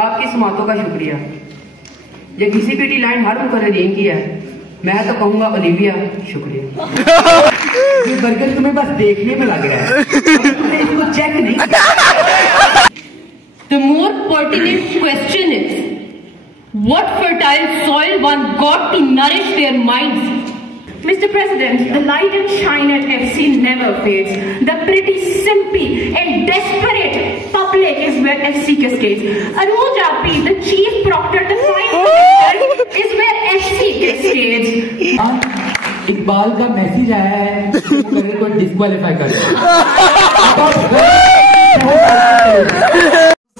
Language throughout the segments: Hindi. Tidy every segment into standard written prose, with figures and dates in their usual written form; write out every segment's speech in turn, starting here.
आपकी समातों का शुक्रिया। ये घिसी-पिटी लाइन हर मुकर्ररीन की है, मैं तो कहूँगा ओलिविया शुक्रिया। ये बर्गर तुम्हें बस देखने में लग रहा है, इसको चेक नहीं किया। The more pertinent question is, what fertile soil one got to nourish their minds? Mr. President, the light and shine at FC never fades. The pretty, simpy and desperate public is where FC cascades. Anuj Api, the chief proctor, the fine is where FC cascades. Iqbal का मैसेज आया है को डिस्क्वालीफाई कर।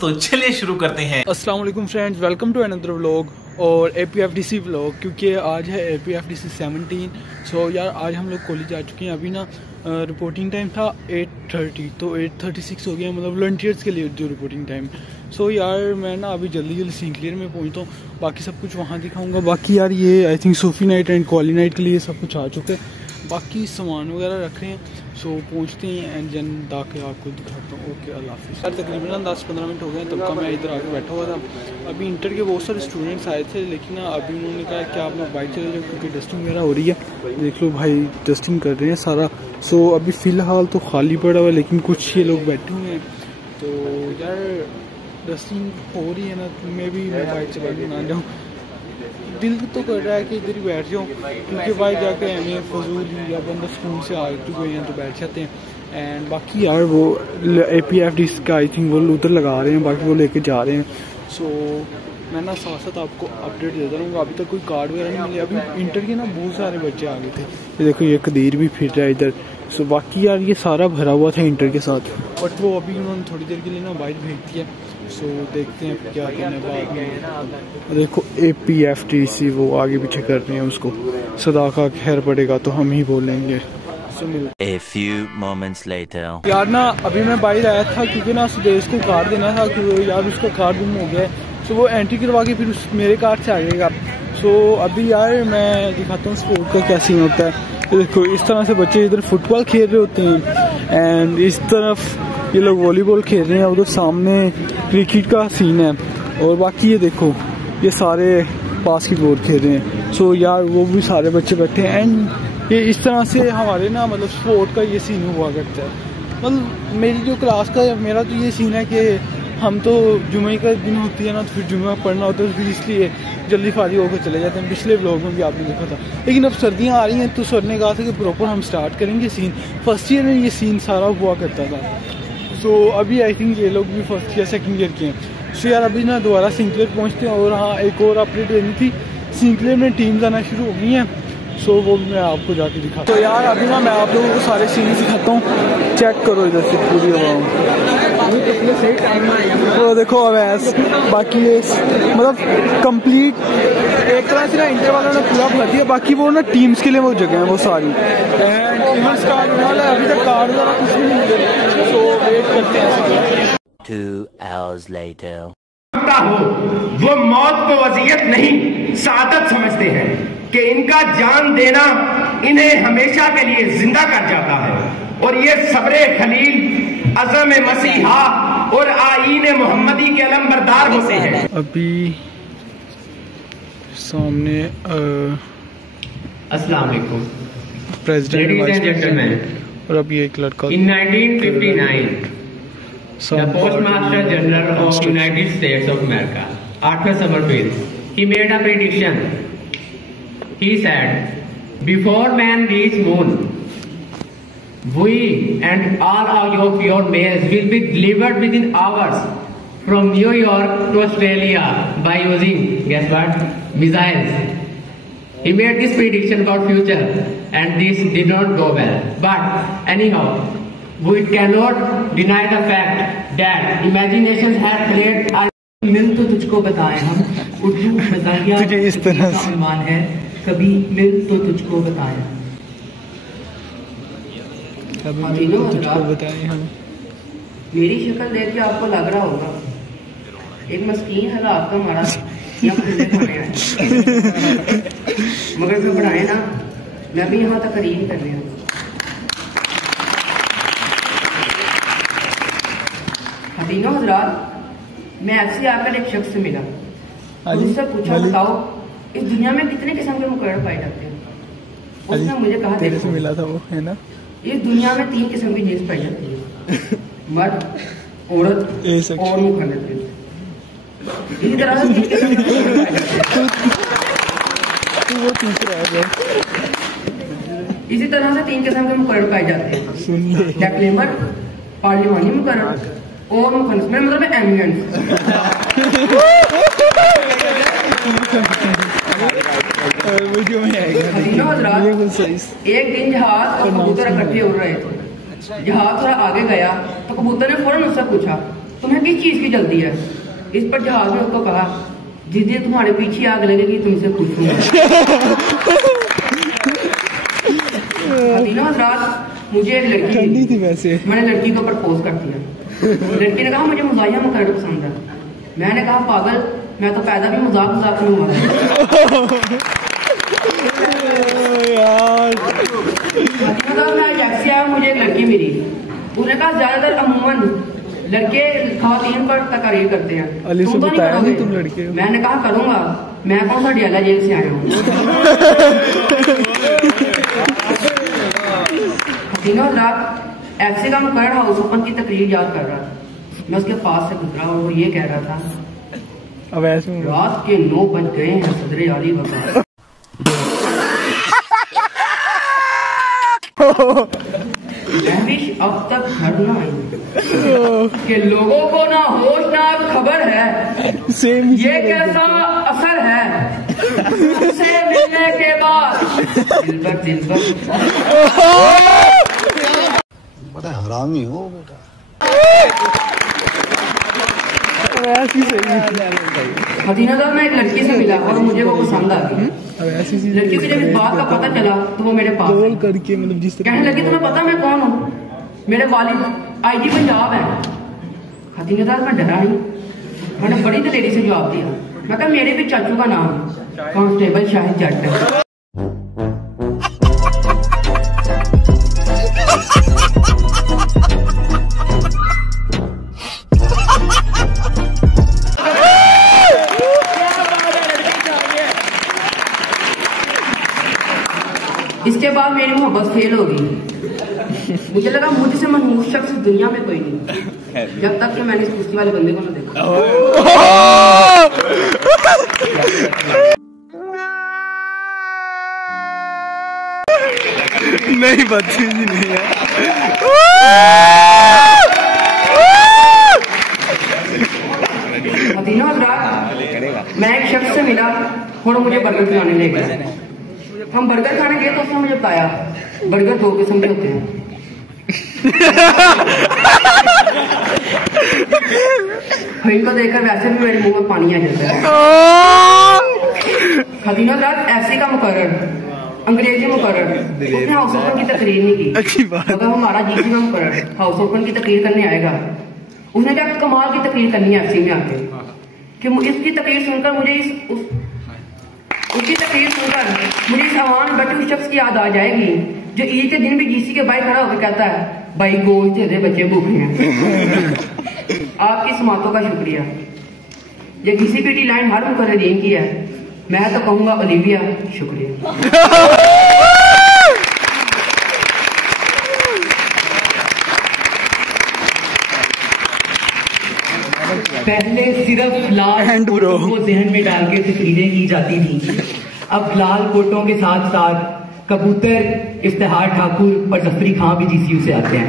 तो चलिए शुरू करते हैं। अस्सलाम वालेकुम friends, welcome to another vlog और APFDC व्लॉग। क्योंकि आज है APFDC 17। सो यार आज हम लोग कॉलेज आ चुके हैं। अभी ना रिपोर्टिंग टाइम था 8:30, तो 8:36 हो गया, मतलब वॉलंटियर्स के लिए जो रिपोर्टिंग टाइम। सो यार मैं ना अभी जल्दी सेंट क्लियर में पहुंचता हूँ, बाकी सब कुछ वहाँ दिखाऊंगा। बाकी यार ये I think Sufi night and qawwali night के लिए सब कुछ आ चुका है, बाकी सामान वगैरह रख रहे हैं। सो पहुँचते हैं एंड जन आके आपको दिखाता हूँ। ओके, अल्लाह हाफिज़। यार तकरीबन 10-15 मिनट हो गए तब का मैं इधर आके बैठा हुआ था। अभी इंटर के बहुत सारे स्टूडेंट्स आए थे, लेकिन अभी उन्होंने कहा कि आप लोग बाइक चले जाओ क्योंकि डस्टिंग वगैरह हो रही है। देख लो भाई डस्टिंग कर रहे हैं सारा। सो अभी फ़िलहाल तो खाली पड़ा हुआ है, लेकिन कुछ ये लोग बैठे हुए हैं। तो यार डस्टिंग हो रही है ना, मैं भी बाइक चला के ना जाऊँ, दिल तो कर रहा है कि इधर ही बैठ जाऊँ, क्योंकि भाई जाके हमें फजूल या बंदा स्कूल से आ चुके हैं तो बैठ जाते हैं। एंड बाकी यार वो APFDC का आई थिंक वो उधर लगा रहे हैं, बाकी वो लेके जा रहे हैं। सो मैं ना साथ साथ आपको अपडेट देता रहूँगा। अभी तक कोई कार्ड वगैरह नहीं मिले। अभी इंटर के ना बहुत सारे बच्चे आ गए थे, ये देखो ये कदीर भी फिर रहा है इधर। सो बाकी यार ये सारा भरा हुआ था इंटर के साथ, बट वो अभी उन्होंने थोड़ी देर के लिए ना बाइक भेज दिया। सो देखते हैं क्या करने बाद में। देखो APFDC वो आगे पीछे कर रहे हैं, उसको सदा का खैर पड़ेगा तो हम ही बोलेंगे। A few moments later. यार ना अभी मैं बाहर आया था क्योंकि ना सुदेश को कार्ड देना था कि यार उसका कार्ड गुम हो गया है। सो वो एंट्री करवा के फिर मेरे कार्ड से आ जाएगा। सो अभी यार मैं दिखाता हूँ स्पोर्ट का क्या सीन होता है। तो देखो इस तरह से बच्चे इधर फुटबॉल खेल रहे होते हैं एंड इस तरफ ये लोग वॉलीबॉल खेल रहे हैं, उधर सामने क्रिकेट का सीन है। और बाकी ये देखो ये सारे बास्केटबॉल खेल रहे हैं। सो यार वो भी सारे बच्चे बैठे हैं एंड ये इस तरह से हमारे ना मतलब स्पोर्ट का ये सीन हुआ करता है। मतलब मेरी जो क्लास का मेरा तो ये सीन है कि हम तो जुमे का दिन होती है ना, तो फिर जुमे पढ़ना होता है, तो फिर इसलिए जल्दी फारिग होकर चले जाते हैं। पिछले व्लॉग में भी आपने देखा था। लेकिन अब सर्दियाँ आ रही हैं तो सर ने कहा था कि प्रॉपर हम स्टार्ट करेंगे सीन। फर्स्ट ईयर में ये सीन सारा हुआ करता था। सो अभी आई थिंक ये लोग भी फर्स्ट या सेकंड ईयर के हैं। सो यार अभी ना दोबारा सेंट क्लियर पहुँचते हैं। और हाँ एक और अपडेट देनी थी, सेंट क्लियर में टीम्स आना शुरू हो गई हैं। सो वो भी मैं आपको जाके दिखाता हूँ। तो यार अभी ना मैं आप लोगों को सारे सीन दिखाता हूँ, चेक करो इधर से पूरी तो देखो अवैस। बाकी ये मतलब कंप्लीट एक तरह से ना इंटर वालों ने पूरा भर दिया। बाकी वो ना टीम्स के लिए वो जगह है वो सारी। एंड इवेंट्स कार्ड होने वाला है, अभी तक कार्ड वगैरह कुछ भी नहीं मिले। सो वेट करते हैं। 2 hours later. हो वो मौत को वसीयत नहीं सादत समझते हैं कि इनका जान देना इन्हें हमेशा के लिए जिंदा कर जाता है। और ये सब्रे खलील अज़म मसीहा और आईन मोहम्मदी के अलम बरदार होते हैं। अभी सामने अस्सलाम वालेकुम प्रेसिडेंट और अभी एक लड़का। In 1959, the Postmaster General of United States of America, Arthur Summerfield, he made a prediction. He said, before man reach moon, we and all of your mails will be delivered within hours from New York to Australia by using, guess what, missiles. He made this prediction about future and this did not go well. But anyhow, we cannot deny the fact that imagination has created a... मिल तो तुझको बताए हम उर्दू बताइए तुझे इस तरह से मान है कभी मिल तो तुझको बताए कभी मिल तो तुझको बताए हम। मेरी शक्ल देख के आपको लग रहा होगा एक मस्कीन है आपका मारा या मगर जो पढ़ाए ना मैं भी यहाँ तकरीर कर रही हूँ। हदीना हजरात, मैं ऐसे आकर एक शख्स से मिला, उससे पूछा बताओ इस दुनिया में कितने किस्म के मुकर्रर पाए जाते हैं। उसने मुझे कहा तेरे से मिला था वो, है ना? इस दुनिया में 3 किस्म की जीन्स पाई जाती है, मर्द, औरत और मुखल्लद। इसी तरह से 3 किस्म के इसी तरह से 3 किस्म के मुकर्रर पाए जाते हैं, डेक्लेमर, पार्लिमानी मुकर्रर और मुखन्नस, मेरा मतलब है एमिनेंस। एक दिन जहाज और कबूतर इकट्ठे उड़ रहे थे। जहाज थोड़ा आगे गया तो कबूतर ने फौरन उससे पूछा तुम्हें किस चीज की जल्दी है। इस पर जहाज ने उसको कहा जिस दिन तुम्हारे पीछे आग लगेगी तुमसे पूछूंगा। मुझे एक लड़की थी वैसे, मैंने लड़की को प्रपोज कर दिया। लड़की ने कहा मुझे मुज़ाहिया मुकर्रर पसंद है। मैंने कहा पागल, मैं तो पैदा भी मजाक में हुआ। मुझे एक लड़की मिली, उसने कहा ज्यादातर अमूमन लड़के खवातीन पर तकरीर करते हैं, तुम तो नहीं करोगे? तुम लड़के हो। मैंने कहा करूंगा, मैं कौन सा डियाला जेल से आया हूँ। दिनों रात एफसी का मुकर्रर हाउस ओपन की तकरीर याद कर रहा था। मैं उसके पास से गुजरा और वो ये कह रहा था अब ऐसे रात के 9 बज गए हैं, सदरे आली बता। अब तक घर न आई कि लोगों को ना होश ना खबर है, ये कैसा असर है से मिलने के बाद दिल पर बड़ा हरामी हो बेटा। हदीना साहब, मैं एक लड़की से मिला और मुझे वो पसंद आ गई। लड़की को जब इस बात का पता चला तो वो मेरे पास करके मतलब जिस कहने लगी तुम्हें पता मैं कौन हूँ? मेरे वालिद IG पंजाब है। हदीना साहब, मैं डरा नहीं, मैंने बड़ी दिलेरी से जवाब दिया। मैं कहा मेरे भी चाचू का नाम कांस्टेबल शाहिद जट है। इसके बाद मेरी मोहब्बत फेल हो गई। मुझे लगा मुझसे मनहूस शख्स दुनिया में कोई नहीं, जब तक कि मैंने इस कुश्ती वाले बंदे को न देखा। नहीं बदतमीजी नहीं है। मैं एक शख्स से मिला और मुझे बर्गर खिलाने ले गया। हम बर्गर खाने गए तो उसने मुझे बताया बर्गर 2 किस्म के होते हैं। इनको देखकर वैसे भी मेरे मुंह में पानी आ जाता है। हदीना रात ऐसी का मुकर्रर, अंग्रेजी मुकर्रर, उसने हाउस ओपन की तकरीर नहीं की। अच्छी बात। अगर हमारा GC में मुकर्रर हाउस ओपन की तकरीर करने आएगा, उसने क्या कमाल की तकरीर करनी है FC में आके कि इसकी तकरीर सुनकर मुझे उसकी तकरीर सुनकर मुझे इस आवाम में बैठे उस शख्स की याद आ जाएगी जो ईद के दिन भी GC के बाहर खड़ा होकर कहता है भाई गोश्त दे दे, बच्चे भूखे हैं। आपकी समातों का शुक्रिया। ये GCPT लाइन हर मुकर्ररीन की है, मैं तो कहूंगा ओलिविया शुक्रिया। पहले सिर्फ लाल कोटों को जहन में डाल के तकरीरें की जाती थी, अब लाल कोटों के साथ साथ कबूतर, इफ्तिखार ठाकुर और जफरी खां भी GCU से आते हैं।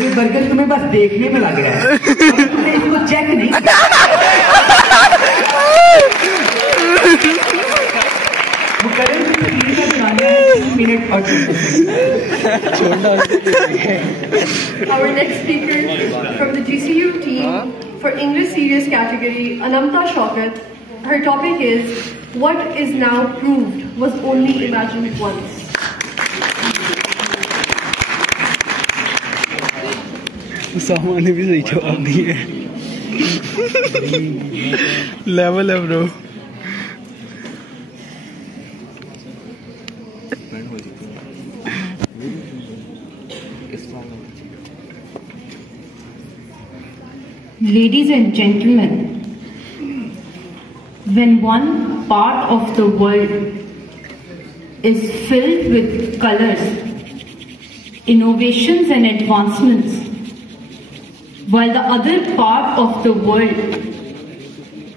ये बर्गर तुम्हें बस देखने में लग रहा है, इसको चेक नहीं। Our next speaker from the GCU team for English Serious category, Anamta Shaukat. Her topic is what is now proved was only imagined once. सामान भी सही जवाब दिए। लेवल है bro. Ladies and gentlemen, when one part of the world is filled with colors, innovations and advancements, while the other part of the world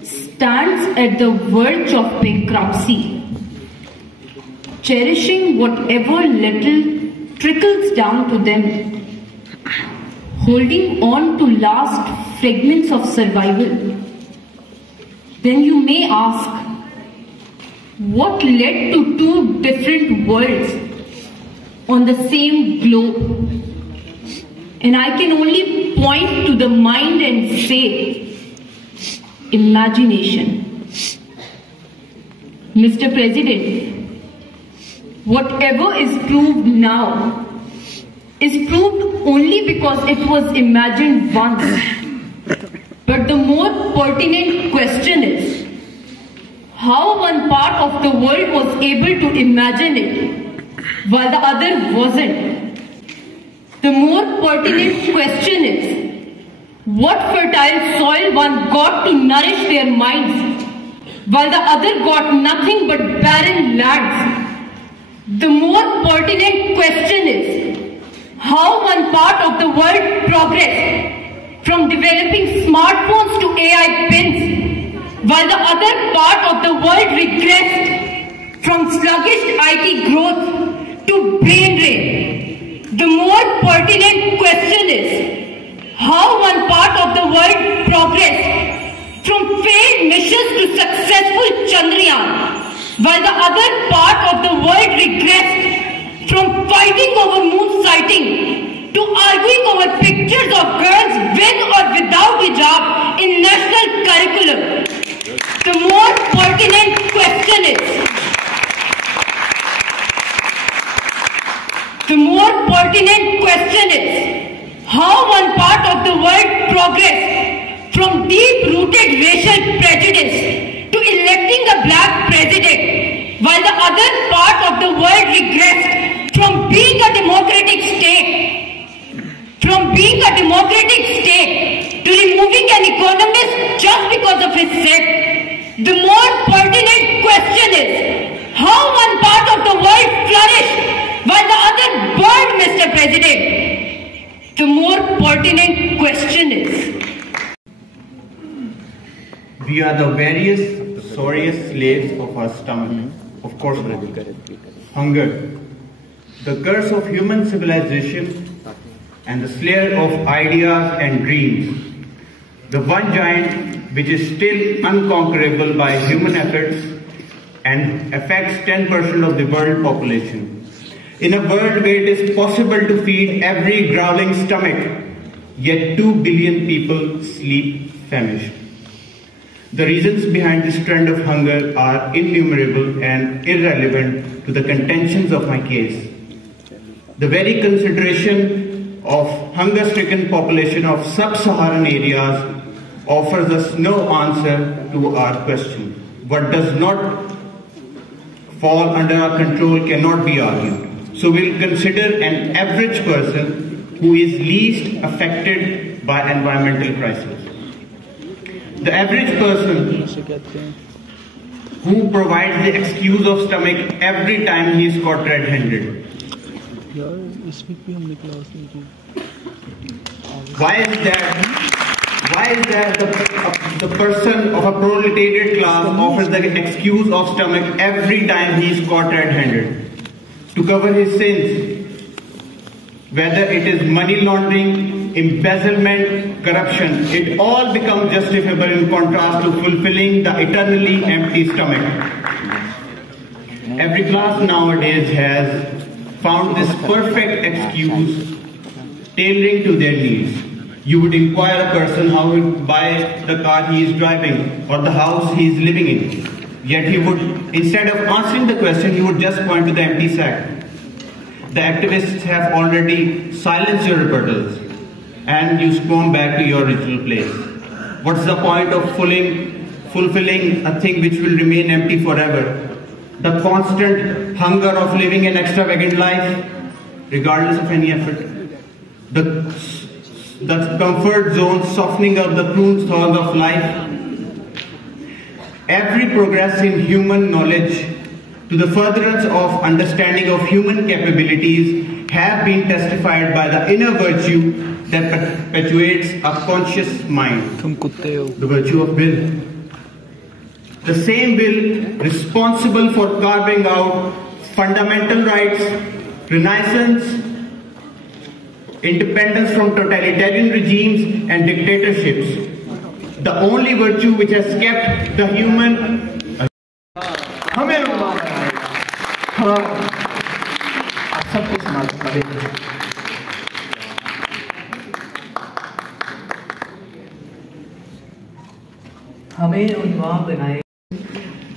stands at the verge of bankruptcy, cherishing whatever little trickles down to them, holding on to last fragments of survival, then you may ask, what led to two different worlds on the same globe? And I can only point to the mind and say, imagination. Mr. President, whatever is proved now is proved only because it was imagined once. But the more pertinent question is, how one part of the world was able to imagine it while the other wasn't. The more pertinent question is, what fertile soil one got to nourish their minds while the other got nothing but barren lands. The more pertinent question is, how one part of the world progressed from developing smartphones to AI pins, while the other part of the world regressed from sluggish IT growth to brain drain. The more pertinent question is, how one part of the world progressed from failed missions to successful Chandrayaan, while the other part of the world regressed from fighting over moon sighting to arguing over pictures of girls with or without hijab in national curriculum. The more pertinent question is, how one part of the world progressed from deep-rooted racial prejudice to electing a black president, while the other part of the world regressed from being a democratic state to removing an economist just because of his sex. The more pertinent question is, how one part of the world flourished while the other burned, Mr. President. The more pertinent question is, we are the various sorriest slaves of our stomach. Of course not. Hunger, the curse of human civilization and the slayer of ideas and dreams. The one giant which is still unconquerable by human efforts and affects 10% of the world population. In a world where it is possible to feed every growling stomach, yet 2 billion people sleep famished. The reasons behind this trend of hunger are innumerable and irrelevant to the contentions of my case. The very consideration of hunger-stricken population of sub-Saharan areas offers us no answer to our question. What does not fall under our control cannot be argued. So we'll consider an average person who is least affected by environmental crisis. The average person who provides the excuse of stomach every time he is caught red-handed. Why is that the person of a proletariat class offers the excuse of stomach every time he is caught red-handed? To cover his sins, whether it is money laundering, embezzlement, corruption, it all becomes justifiable in contrast to fulfilling the eternally empty stomach. Every class nowadays has found this perfect excuse tailoring to their needs. You would inquire a person how he would buy the car he is driving or the house he is living in. Yet he would, instead of answering the question, he would just point to the empty sack. The activists have already silenced your rebuttals and you spawn back to your original place. What's the point of fulfilling a thing which will remain empty forever? The constant hunger of living an extravagant life, regardless of any effort. The comfort zone softening of the prune thorns of life. Every progress in human knowledge to the furtherance of understanding of human capabilities have been testified by the inner virtue that perpetuates a conscious mind, the virtue of will. The same will responsible for carving out fundamental rights, renaissance, independence from totalitarian regimes and dictatorships. The only virtue which has kept the human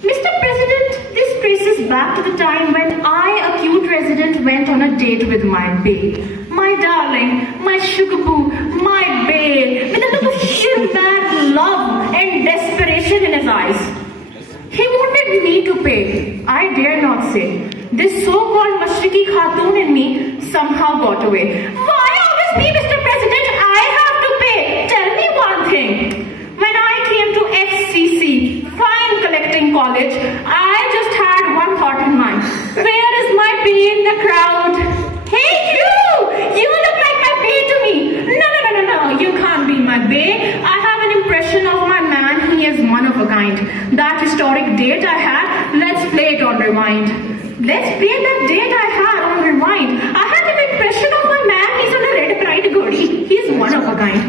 Mr. President, this traces back to the time when I, a cute resident, went on a date with my babe. My darling, my sugar boo, my babe, with a look of sheer mad love and desperation in his eyes. He wanted me to pay. I dare not say. This so-called Mashriki Khatoon in me somehow got away. Why always me, Mr. President? I have to pay. Tell me one thing. When I came to FCC, Fine Collecting College, I just had one thought in mind. Where is my pay in the crowd? Hey you! You look like my bae to me. No, you can't be my bae. I have an impression of my man. He is one of a kind. That historic date I had, let's play it on rewind. Let's play that date I had on rewind. I had an impression of my man. He's on a red pride godi. He's one of a kind.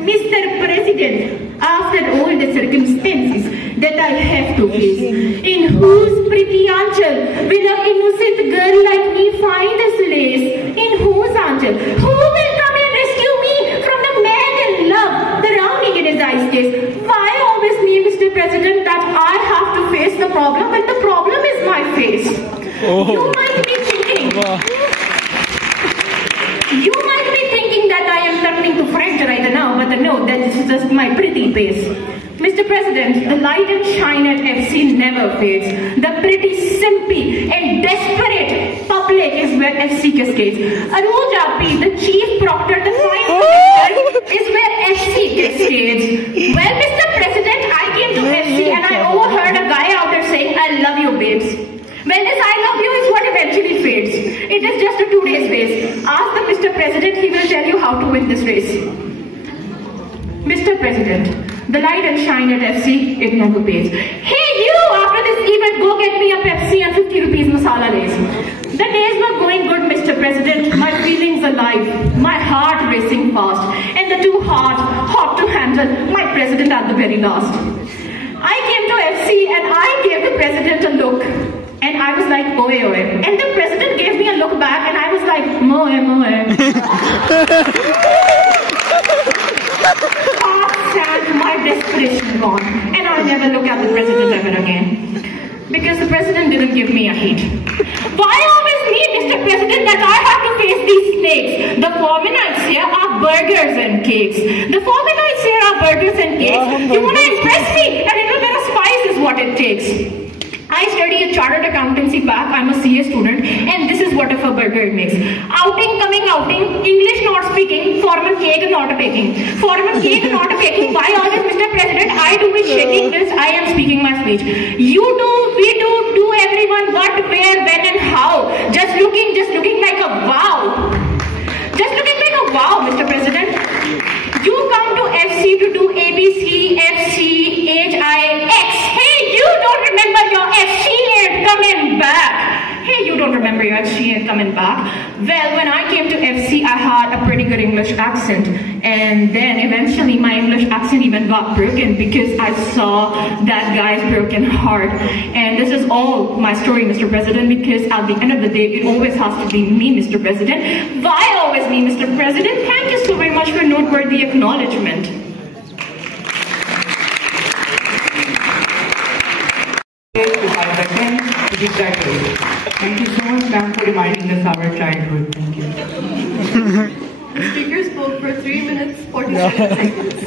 Mr. President, after all the circumstances that I have to face, in whose pretty Anchal will an innocent girl like me find a solace? In whose Anchal? Who will come and rescue me from the mad and love, the rounding in his eyes case? Why always me, Mr. President, that I have to face the problem when the problem is my face? You might be thinking... You might be thinking that I am turning to French right now, but no, that is just my pretty face. Mr. President, the light and shine at FC never fades. The pretty simpy and desperate public is where FC cascades. Arooj Api, the chief proctor, the fine minister, is where FC cascades. Well, Mr. President, I came to FC and I overheard a guy out there saying, I love you, babes. Well, this I love you is what eventually fades. It is just a 2 days race. Ask the Mr. President, he will tell you how to win this race. Mr. President, the light and shine at FC, it never pays. Hey you, after this event, go get me a Pepsi and 50 rupees masala lays. The days were going good, Mr. President. My feelings alive, my heart racing fast, and the two hearts hot to handle, my president at the very last. I came to FC and I gave the president a look. And I was like, oe, oe. And the president gave me a look back and I was like, moe, moe. Fast sad, my desperation gone. And I'll never look at the president ever again. Because the president didn't give me a hint. Why always me, Mr. President, that I have to face these snakes? The Formanites here are burgers and cakes. The Formanites here are burgers and cakes. You want to impress me? A little bit of spice is what it takes. I study a chartered accountancy back, I'm a CA student, and this is what if a burger it makes. Outing, coming outing, English not speaking, formal cake not baking. Formal cake not baking, why always Mr. President, I do be shaking this, I am speaking my speech. You do, we do everyone, what, where, when and how. Just looking like a wow. Just looking like a wow, Mr. President. You come to FC to do ABC, FC, HIX. Hey, you don't remember your FC ain't coming back. Hey, you don't remember your FC ain't coming back. Well, when I came to FC, I had a pretty good English accent. And then eventually my English accent even got broken because I saw that guy's broken heart. And this is all my story, Mr. President, because at the end of the day, it always has to be me, Mr. President. Why always me, Mr. President? Thank you so very much for noteworthy acknowledgement. Thank you so much, ma'am, for reminding us our childhood. Thank you. The speaker spoke for 3 minutes, 47 seconds.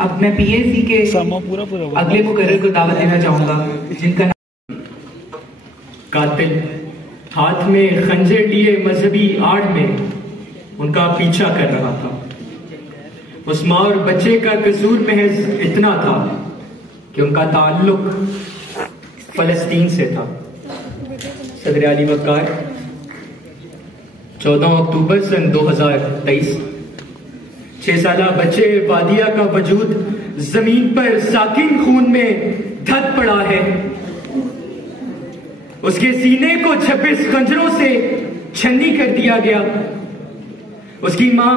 अब मैं पीएसी के अगले मुकर्रर को दावत देना चाहूंगा, जिनका नाम कातिल हाथ में खंजर लिए मजहबी आड़ में उनका पीछा कर रहा था। उस माँ और बच्चे का कसूर महज इतना था कि उनका ताल्लुक फलस्तीन से था। सदर आली वक़ार 14 अक्टूबर सन 2023 6 साला बच्चे वादिया का वजूद जमीन पर साकिन खून में धध पड़ा है। उसके सीने को 26 खंजरों से छन्नी कर दिया गया। उसकी मां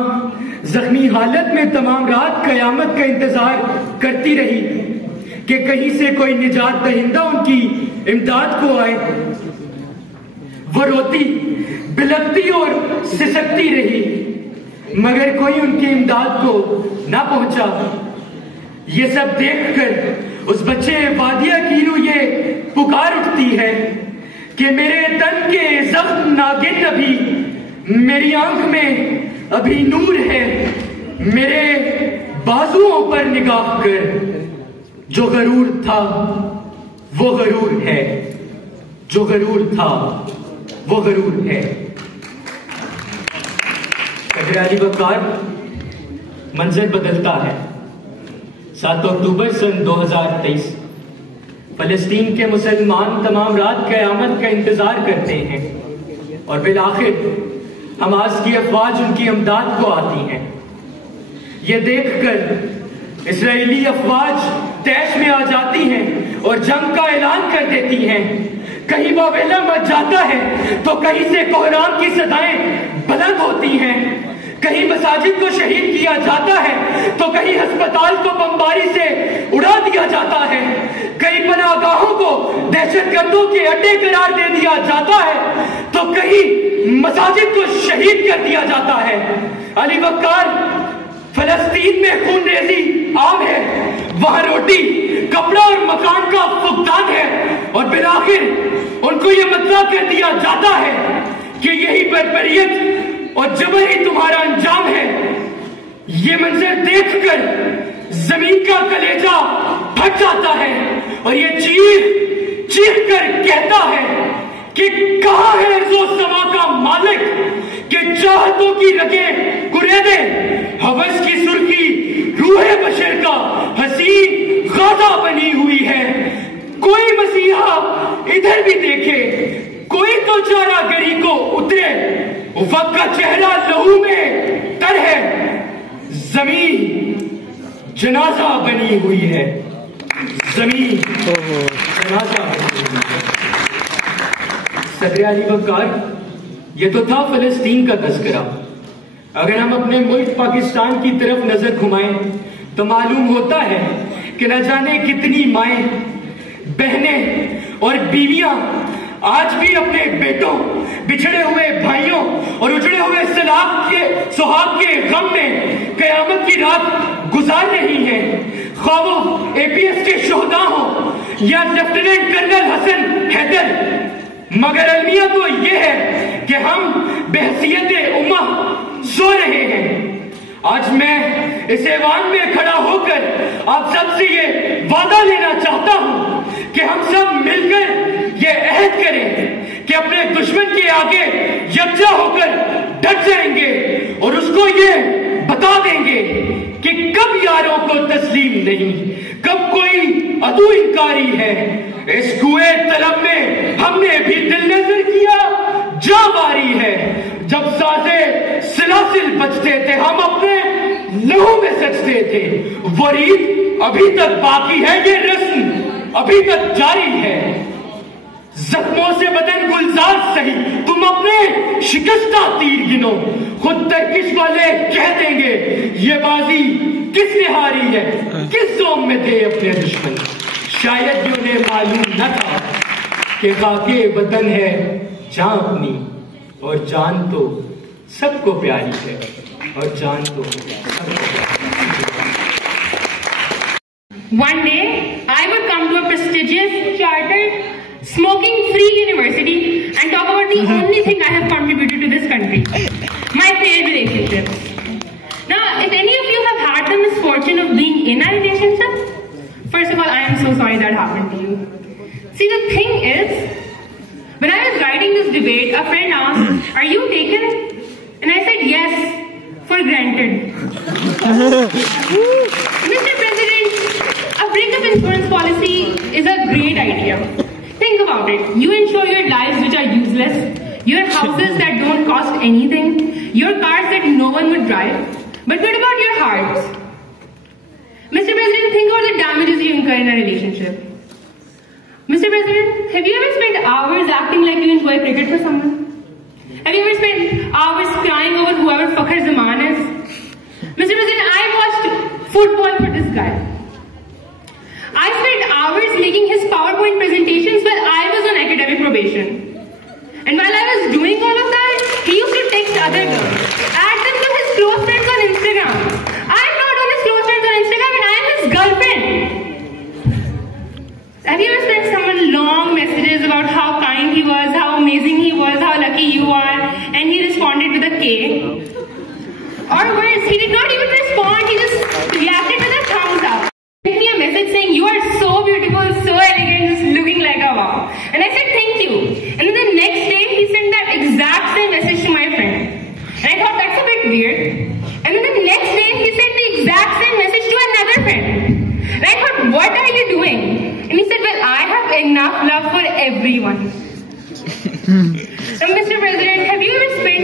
जख्मी हालत में तमाम रात कयामत का इंतजार करती रही कि कहीं से कोई निजात दहिंदा उनकी इमदाद को आए। वो रोती बिलखती और सिसकती रही, मगर कोई उनकी इमदाद को ना पहुंचा। ये सब देखकर उस बच्चे वादिया की रूह ये पुकार उठती है कि मेरे तन के जख्म नागिन अभी, मेरी आंख में अभी नूर है। मेरे बाजुओं पर निगाह कर, जो गरूर था वो गरूर है, जो गरूर था वो गरूर है। सदर आली वक़ार मंजर बदलता है। 7 अक्टूबर सन 2023 फलस्तीन के मुसलमान तमाम रात क़यामत का इंतजार करते हैं और बिलाखिर हमास की अफवाज उनकी इमदाद को आती हैं। ये देखकर इस्राएली अफवाज तैश में आ जाती हैं और जंग का ऐलान कर देती हैं। कहीं वावेला मच जाता है तो कहीं से कोहराम की सदाएं बुलंद होती हैं। कहीं मसाजिद को शहीद किया जाता है तो कहीं अस्पताल को बमबारी से उड़ा दिया जाता है। कहीं पनाहगाहों को दहशतगर्दों के अड्डे करार दे दिया जाता है तो कहीं मसाजिद को शहीद कर दिया जाता है। अली वक़ार, फलस्तीन में खून रेजी आम है, वहां रोटी, कपड़ा और मकान का फुकदान है और बिलाखिर उनको ये मतलब कर दिया जाता है कि यही बर्बरियत और जबर ही तुम्हारा अंजाम है। ये मंजर देखकर जमीन का कलेजा फट जाता है और ये चीख कर कहता है कि कहां है जो समा का मालिक कि चाहतों की रगें कुरेदे। हवस की सुर्खी रूहे बशर का हसीन गाजा बनी हुई है। कोई मसीहा इधर भी देखे, कोई तो चारा गरी को उतरे। वक्त का चेहरा लहू में तर है, जमीन जनाजा बनी हुई है, जमीन जनाजा बनी हुई है। सदर आली वक़ार, ये तो था फलस्तीन का तज़किरा। अगर हम अपने मुल्क पाकिस्तान की तरफ नजर घुमाएं तो मालूम होता है कि न जाने कितनी माएं, बहनें और बीवियां आज भी अपने बेटों, बिछड़े हुए भाइयों और उजड़े हुए सुहाग के गम में कयामत की रात गुजार रही हैं। ख्वाह वो एपीएस के शोहदा हो या लेफ्टिनेंट कर्नल हसन हैदर, मगर अलमिया तो ये है कि हम बेहसियत उम्मा सो रहे हैं। आज मैं इस ऐवान में खड़ा होकर आप सबसे ये वादा लेना चाहता हूं कि हम सब मिलकर ये अहद करें कि अपने दुश्मन के आगे यकजा होकर डट जाएंगे और उसको ये बता देंगे कि कब यारों को तस्लीम नहीं, कब कोई अदू इनकारी है। इस कुए तलब में हमने भी दिल नजर किया, जा बारी है। जब साजे सिलासिल बजते थे हम अपने लहू में सजते थे। वो रीत अभी तक बाकी है, ये रस्म अभी तक जारी है। जख्मों से बदन गुलजार सही, तुम अपने शिकस्ता तीर गिनो। खुद तर्किश वाले कह देंगे ये बाजी किसने हारी है, किस जोम में थे अपने दुश्मन। शायद भी उन्हें मालूम न था कि खाके वतन है जान अपनी, और जान तो सबको प्यारी है, और जान तो सबको प्यारी है। One day, I would come to a prestigious, chartered, smoking-free university and talk about the only thing I have contributed to this country, my failed relationships. Now, if any of you have had the misfortune misfortune of being in a relationship? First of all, I am so sorry that happened to you. See, the thing is, when I was writing this debate, a friend asked, "Are you taken?" And I said, "Yes, for granted." Mr. President, a breakup insurance policy is a great idea. Think about it. You insure your lives which are useless, your houses that don't cost anything, your cars that no one would drive. But what about your hearts? Mr. President, think about the damages you incur in a relationship. Mr. President, have you ever spent hours acting like you enjoy cricket for someone? Have you ever spent hours crying over whoever fucker Zaman is? Mr. President, I watched football for this guy. I spent hours making his PowerPoint presentations while I was on academic probation. And while I was doing all of that, he used to text other girls, add them to his close friends on Instagram. I'm not on his close friends on Instagram and I am his girlfriend. Have you ever sent someone long messages about how kind he was, how amazing he was, how lucky you are, and he responded with a K? Or worse, he did not even respond, he just reacted with a thumbs up. He sent me a message saying, "You are so beautiful, so elegant, just looking like a wow." And I said, "Thank you." And then the next day, he sent that exact same message to my friend. And I thought, that's a bit weird. And then the next day, he sent the exact same message to another friend. And I thought, what are you doing? And he said, "Well, I have enough love for everyone." So, Mr. President, have you ever spent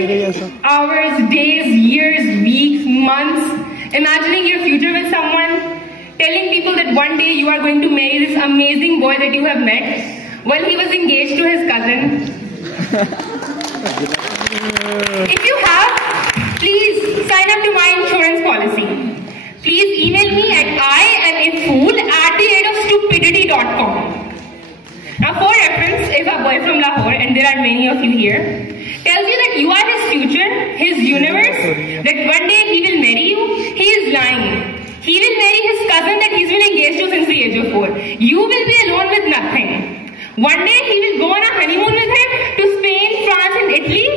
hours, days, years, weeks, months imagining your future with someone? Telling people that one day you are going to marry this amazing boy that you have met while he was engaged to his cousin? If you have, please sign up to my insurance policy. Please email me at iamafool@theateofstupidity.com. Now, for reference, if a boy from Lahore, and there are many of you here, tells you that you are his future, his universe, that one day he will marry you, he is lying. He will marry his cousin that he's been engaged to since the age of 4. You will be alone with nothing. One day he will go on a honeymoon with him to Spain, France and Italy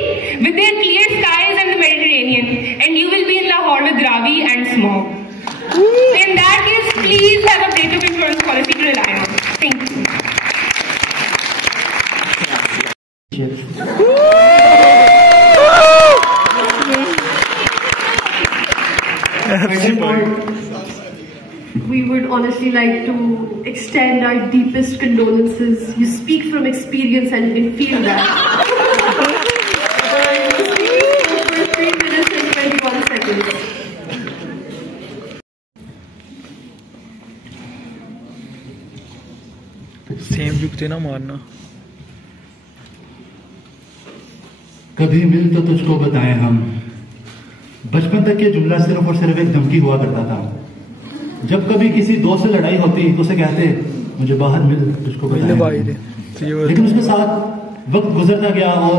with their clear skies and the Mediterranean. And you will be in Lahore with Ravi and smog. In that case, please have a breakup insurance policy to rely on. Thank you. We would honestly like to extend our deepest condolences. You speak from experience and can feel that. For 3 minutes and 21 seconds. Same जुगते ना मारना। कभी मिल तो तुझको बताएं हम। बचपन तक ये जुमला सिर्फ और सिर्फ एक धमकी हुआ करता था। जब कभी किसी दोस्त से लड़ाई होती तो उसे कहते, "मुझे बाहर मिल, तुझको बताएं हम।" लेकिन उसके साथ वक्त गुजरता गया और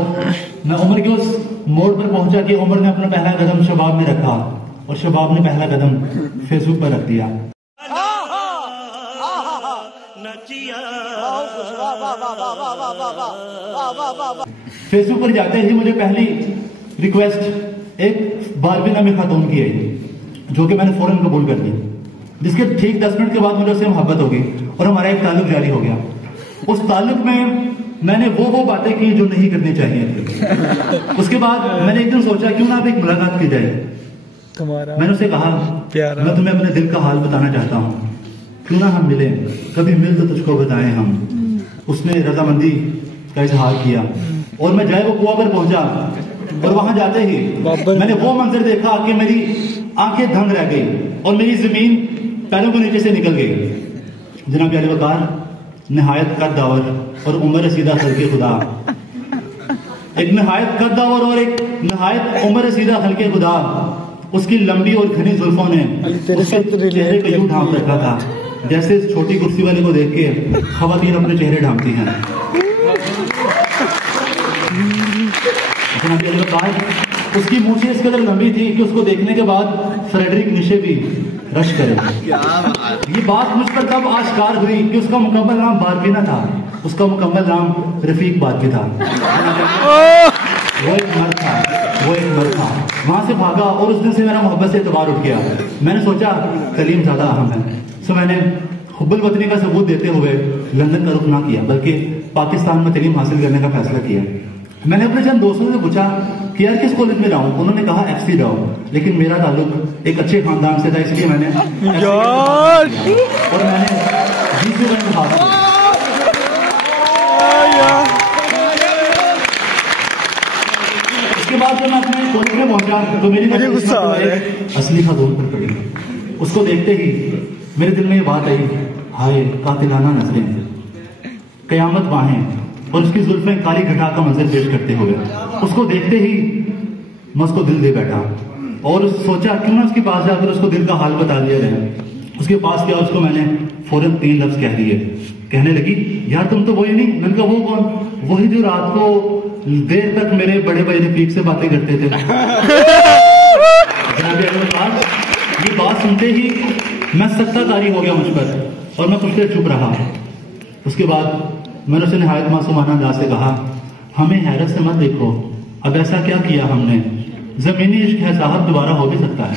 मैं उम्र के उस मोड़ पर पहुंचा कि उम्र ने अपना पहला कदम शबाब में रखा और शबाब ने पहला कदम फेसबुक पर रख दिया। फेसबुक पर जाते ही मुझे पहली रिक्वेस्ट एक बारबी नामी खातून की आई, जो कि मैंने फौरन कबूल कर दी, जिसके ठीक 10 मिनट के बाद मुझे उससे मोहब्बत हो गई और हमारा एक ताल्लुक जारी हो गया। उस ताल्लुक में मैंने वो बातें की जो नहीं करनी चाहिए थी। उसके बाद मैंने एक दिन सोचा क्यों ना अब एक मुलाकात की जाए। मैंने उसे कहा, मैं तुम्हें अपने दिल का हाल बताना चाहता हूँ, क्यों ना हम मिले, कभी मिल तो तुझको बताएं हम। उसने रजामंदी का इजहार किया और मैं जाए वो कुआं पर पहुंचा और वहां जाते ही मैंने वो मंजर देखा कि मेरी आंखें दंग रह गई और मेरी जमीन पैरों के नीचे से निकल गई। जनाब अली वकार, निहायत कद्दावर और उम्र रसीदा खल्के खुदा, एक निहायत कद्दावर और एक निहायत उम्र रसीदा खल्के खुदा, उसकी लंबी और घनी जुल्फों ने उसके चेहरे को यूं ढांप रखा था जैसे इस छोटी कुर्सी वाले को देख के खवातीन अपने चेहरे ढांपती हैं। उसकी मूछें इस कदर लंबी थी कि उसको देखने के बाद फ्रेडरिक नीशे भी रश करे। ये बात मुझ पर तब आश्कार हुई कि उसका मुकम्मल नाम बारबी ना था, उसका मुकम्मल नाम रफीक बारबी था। वो एक मर्द था, वहां से भागा और उस दिन से मेरा मोहब्बत से एतबार उठ गया। मैंने सोचा तलीम ज्यादा अहम है, सो मैंने हुब्बुल वतनी का सबूत देते हुए लंदन का रुख ना किया, बल्कि पाकिस्तान में तलीम हासिल करने का फैसला किया। मैंने अपने चंद दोस्तों से पूछा कि यार किस कॉलेज में जाऊं, उन्होंने कहा FC जाओ, लेकिन मेरा ताल्लुक एक अच्छे खानदान से था, इसलिए मैंने और मैंने GCU का इंतखाब किया। उसके बाद जब मैं अपने कॉलेज में पहुंचा तो मेरी नजर असली खातून पर पड़ी। उसको देखते ही मेरे दिल में ये बात आई, हाय कातिलाना नजरें, कयामत बाहें और उसकी जुल्फें काली घटा का मंजर पेश करते हुए। उसको देखते ही मैं उसको दिल दे बैठा और सोचा क्यों ना उसके पास जाकर उसको दिल का हाल बता दिया जाए। उसके पास गया, उसको मैंने फौरन 3 लफ्ज कह दिए। कहने लगी यार तुम तो वही नहीं। मैंने कहा वो कौन? वही जो रात को देर तक मेरे बड़े भाई रफीक से बातें करते थे। ये बात सुनते ही मैं सख्ता तारी हो गया मुझ पर और मैं कुछ देर चुप रहा। उसके बाद मैंने उसे निहायत मासूमाना अंदाज से कहा, हमें हैरत से मत देखो, अब ऐसा क्या किया हमने, जमीनी इश्क है साहब, दोबारा हो भी सकता है।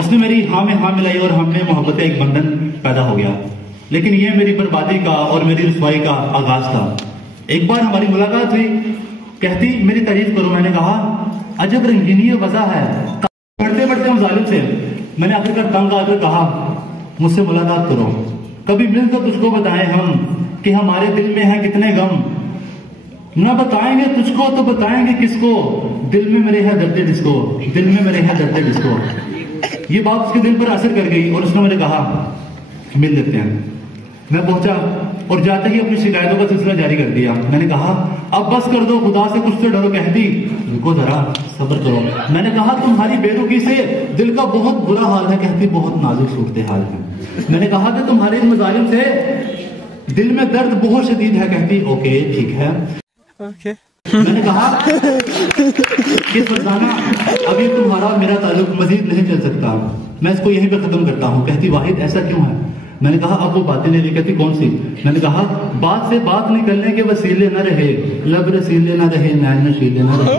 उसने मेरी हाँ में हाँ मिलाई और हम में मोहब्बत का एक बंधन पैदा हो गया। लेकिन यह मेरी बर्बादी का और मेरी रुसवाई का आगाज था। एक बार हमारी मुलाकात हुई, कहती मेरी तारीफ करो। मैंने कहा अजब रंगीनी वजह है। बढ़ते बढ़ते हम जालिम से मैंने आखिरकार तंग आकर कहा मुझसे मुलाकात करो, कभी मिल तो तुझको बताएं हम कि हमारे दिल में है कितने गम। ना बताएंगे तुझको तो बताएंगे किसको, दिल में मेरे है दर्द डिस्को, दिल में मेरे है दर्द डिस्को। ये बात उसके दिल पर असर कर गई और उसने मुझे कहा मिल लेते हैं। मैं पहुंचा और जाते ही अपनी शिकायतों का सिलसिला जारी कर दिया। मैंने कहा अब बस कर दो, खुदा से कुछ तो डरो। कहती रुको जरा सब्र करो। मैंने कहा तुम्हारी बेरुखी से दिल का बहुत बुरा हाल है। कहती बहुत नाजुक सूरत हाल है। मैंने कहा कि तुम्हारे इन मजालिम से दिल में दर्द बहुत शदीद है। कहती ओके ठीक है। मैंने कहा कि फरजाना अभी तुम्हारा और मेरा ताल्लुक मजीद नहीं चल सकता, मैं इसको यहीं पे खत्म करता हूँ। कहती वाहिद ऐसा क्यों है? मैंने कहा अब वो बातें नहीं। कहती कौन सी? मैंने कहा बात से बात निकलने के वसीले न रहे, लब रसीले न रहे, नैन नशीले न रहे।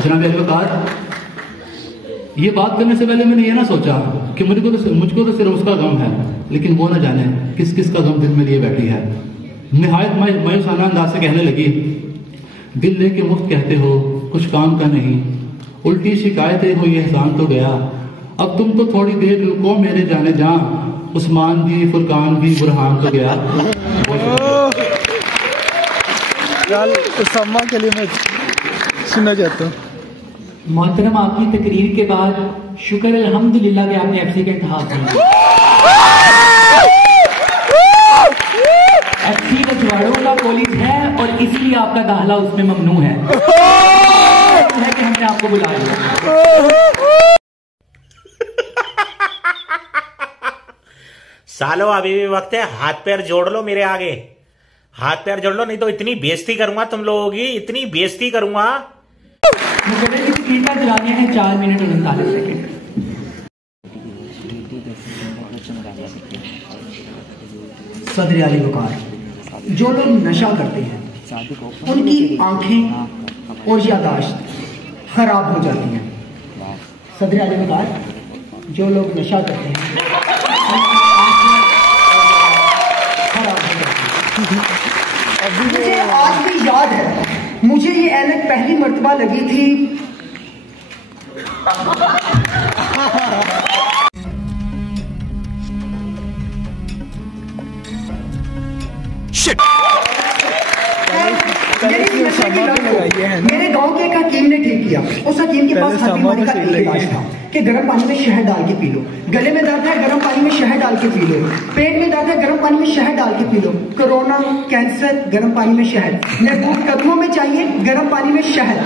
जनाब अहलकार, ये बात करने से पहले मैंने ये ना सोचा कि मुझको तो सिर्फ उसका गम है, लेकिन वो ना जाने किस किस का गम दिल में लिए बैठी है। निहायत मायूसाना अंदाज से कहने लगी, दिल लेके मुफ्त कहते हो कुछ काम का नहीं, उल्टी शिकायतें हुई एहसान तो गया, अब तुम तो थोड़ी देर रुको मेरे जाने जा, उस्मान भी फुरकान भी बुरहान तो गया। उसामा के लिए मैं सुनना चाहता हूँ। मोहतरम, आपकी तकरीर के बाद शुक्र अल्हम्दुलिल्लाह कि आपने FC का इंतखाब किया। FC रजवाड़ों का कॉलेज है और इसलिए आपका दाखिला उसमें ममनू है कि हमने आपको बुलाया। सालो अभी भी वक्त है, हाथ पैर जोड़ लो मेरे आगे, हाथ पैर जोड़ लो, नहीं तो इतनी बेइज्जती करूंगा तुम लोगों की, इतनी बेइज्जती करूंगा। मुकदमे की स्पीकर चलाने हैं 4 मिनट और 39 सेकंड। सदर आली वकार, जो लोग नशा करते हैं उनकी आंखें और यादाश्त खराब हो जाती हैं। सदर आली वकार, जो लोग नशा करते हैं मुझे आज भी याद है, मुझे ये ऐनक पहली मर्तबा लगी थी मेरे गांव के एक हकीम ने ठीक किया। उस हकीम के पास हर बीमारी का एक इलाज था कि गर्म पानी में शहद डाल के पी लो, गले में दर्द है गर्म पानी में शहद डाल के पी लो, पेट में दर्द है गर्म पानी में शहद डाल के पी लो, कोरोना कैंसर गर्म पानी में शहद, महबूब कदमों में चाहिए गर्म पानी में शहद।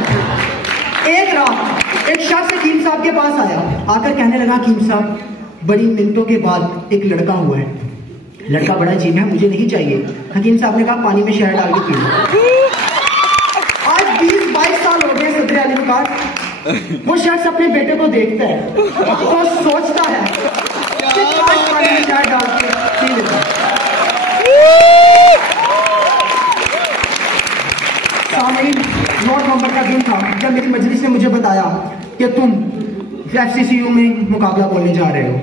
एक रात एक शख्स हकीम साहब के पास आया, आकर कहने लगा हकीम साहब बड़ी मिनटों के बाद एक लड़का हुआ है, लड़का बड़ा अजीब है, मुझे नहीं चाहिए। हकीम साहब ने कहा पानी में शहद डाल के पी लो। आज 20-22 साल हो गए सदर आली वकार, वो शख्स अपने बेटे को देखता है तो सोचता है कि काश पानी में शहद डाल के पी लेता। सामीन, 9 नवंबर का दिन था जब मेरी मजलिस ने मुझे बताया कि तुम FCCU में मुकाबला बोलने जा रहे हो।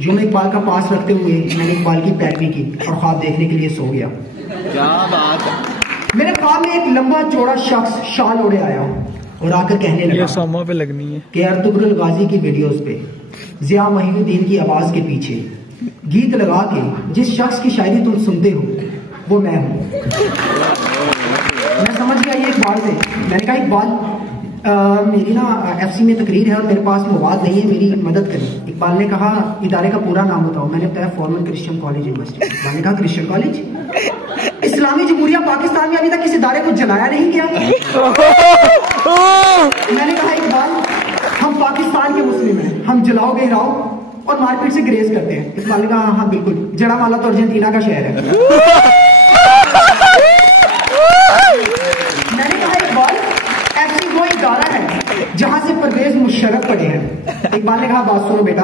यूं इकबाल का पास रखते हुए मैंने इकबाल की पैरवी की और ख्वाब देखने के लिए सो गया। क्या बात है। मेरे ख्वाब में एक लंबा चौड़ा शख्स शाल ओढ़े आया और आकर कहने लगा, सामा पे लगनी है कि अर्तुगरुल गाजी की वीडियोस पे जिया मोहिउद्दीन की आवाज के पीछे गीत लगा के जिस शख्स की शायरी तुम सुनते हो वो मैं हूँ। मैं समझ गया ये इकबाल से। मैंने कहा इकबाल मेरी ना FC में तकरीर है और मेरे पास मवाद नहीं है, मेरी मदद करें। इकबाल ने कहा इदारे का पूरा नाम बताओ। मैंने बताया formal Christian college university. Iqbal ने कहा क्रिश्चियन कॉलेज? इस्लामी जमहूरिया पाकिस्तान में अभी तक किसी इदारे को जलाया नहीं गया। मैंने कहा इकबाल हम पाकिस्तान के मुस्लिम हैं, हम जलाओ गिराओ और मारपीट से ग्रेज करते हैं। इकबाल ने कहा हाँ बिल्कुल, जड़ामाला तो अर्जेंटीना का शहर है। मैंने कहा इकबाल ऐसी वो इदारा है जहां से परवेज मुशर्रफ पढ़े हैं। इकबाल ने कहा बात सुनो बेटा,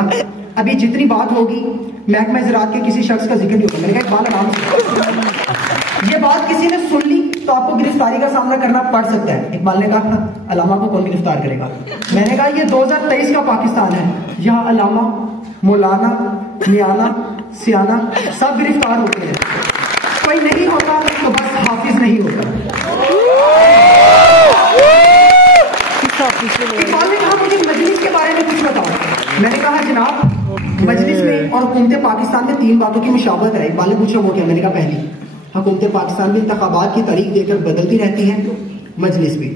अभी जितनी बात होगी महकमा ज़राअत के किसी शख्स का जिक्र नहीं होगा। मैंने कहा इकबाल आराम से, ये बात किसी ने सुन ली तो आपको गिरफ्तारी का सामना करना पड़ सकता है। इकबाल ने कहा अलामा को कौन गिरफ्तार करेगा? मैंने कहा ये 2023 का पाकिस्तान है, यहाँ अलामा, मौलाना, मियाना, सियाना सब गिरफ्तार होते हैं। कोई नहीं होता तो बस हाफिज नहीं होता। इकबाल ने कहा मुझे मजलिस के बारे में कुछ बताओ। मैंने कहा जनाब मजलिस में और हुकूमत पाकिस्तान में 3 बातों की मुशाबहत है। इकबाल ने पूछा वो क्या? मैंने कहा पहली, हुकूमत पाकिस्तान में इंतखाबात की तारीख देकर बदलती रहती है, मजलिस भी।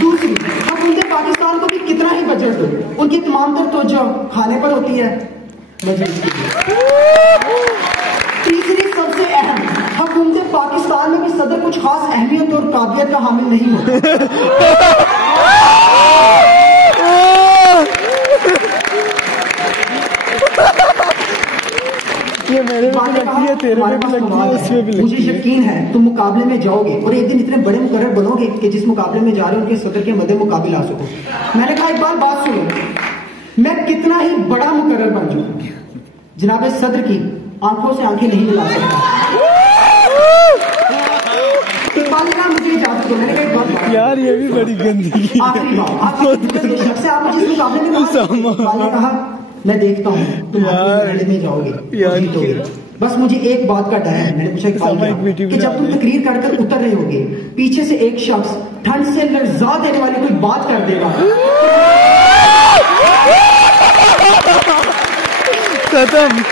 दूसरी, हुकूमत पाकिस्तान को भी कितना ही बजट दो, उनकी तमाम तर तवज्जो खाने पर होती है, मजलिस भी। तीसरी सबसे अहम, हुकूमत पाकिस्तान में भी सदर कुछ खास अहमियत और काबिलियत का हामिल नहीं होता। ये मेरे में भी लगती है, तेरे में भी लगती है, उसमें भी लगती है। मुझे यकीन है तुम मुकाबले में जाओगे और एक दिन इतने बड़े मुकर्रर बनोगे कि जिस मुकाबले में जा रहे हो उनके सदर के मद्दे मुकाबिल आ सको। मैंने कहा एक बार बात सुनो, मैं कितना ही बड़ा मुकर्रर बन जाऊं, जनाब सदर की आंखों से आंखें नहीं मिला सकता। इकबाल ने कहा मुझे इजाजत दो। मैंने कहा एक बात यार ये भी बड़ी गंदी आखिरी बात, आप शख्स से आप मुझे इस मुकाबले में इकबाल ने कहा मैं देखता हूँ तुम अपने में जाओगे यार, बस मुझे एक बात का डर है। मैंने पूछा कि जब तुम तकरीर कर कर उतर रहे होगे पीछे से एक शख्स ठंड से लर्जा देने वाली कोई बात कर देगा, खत्म।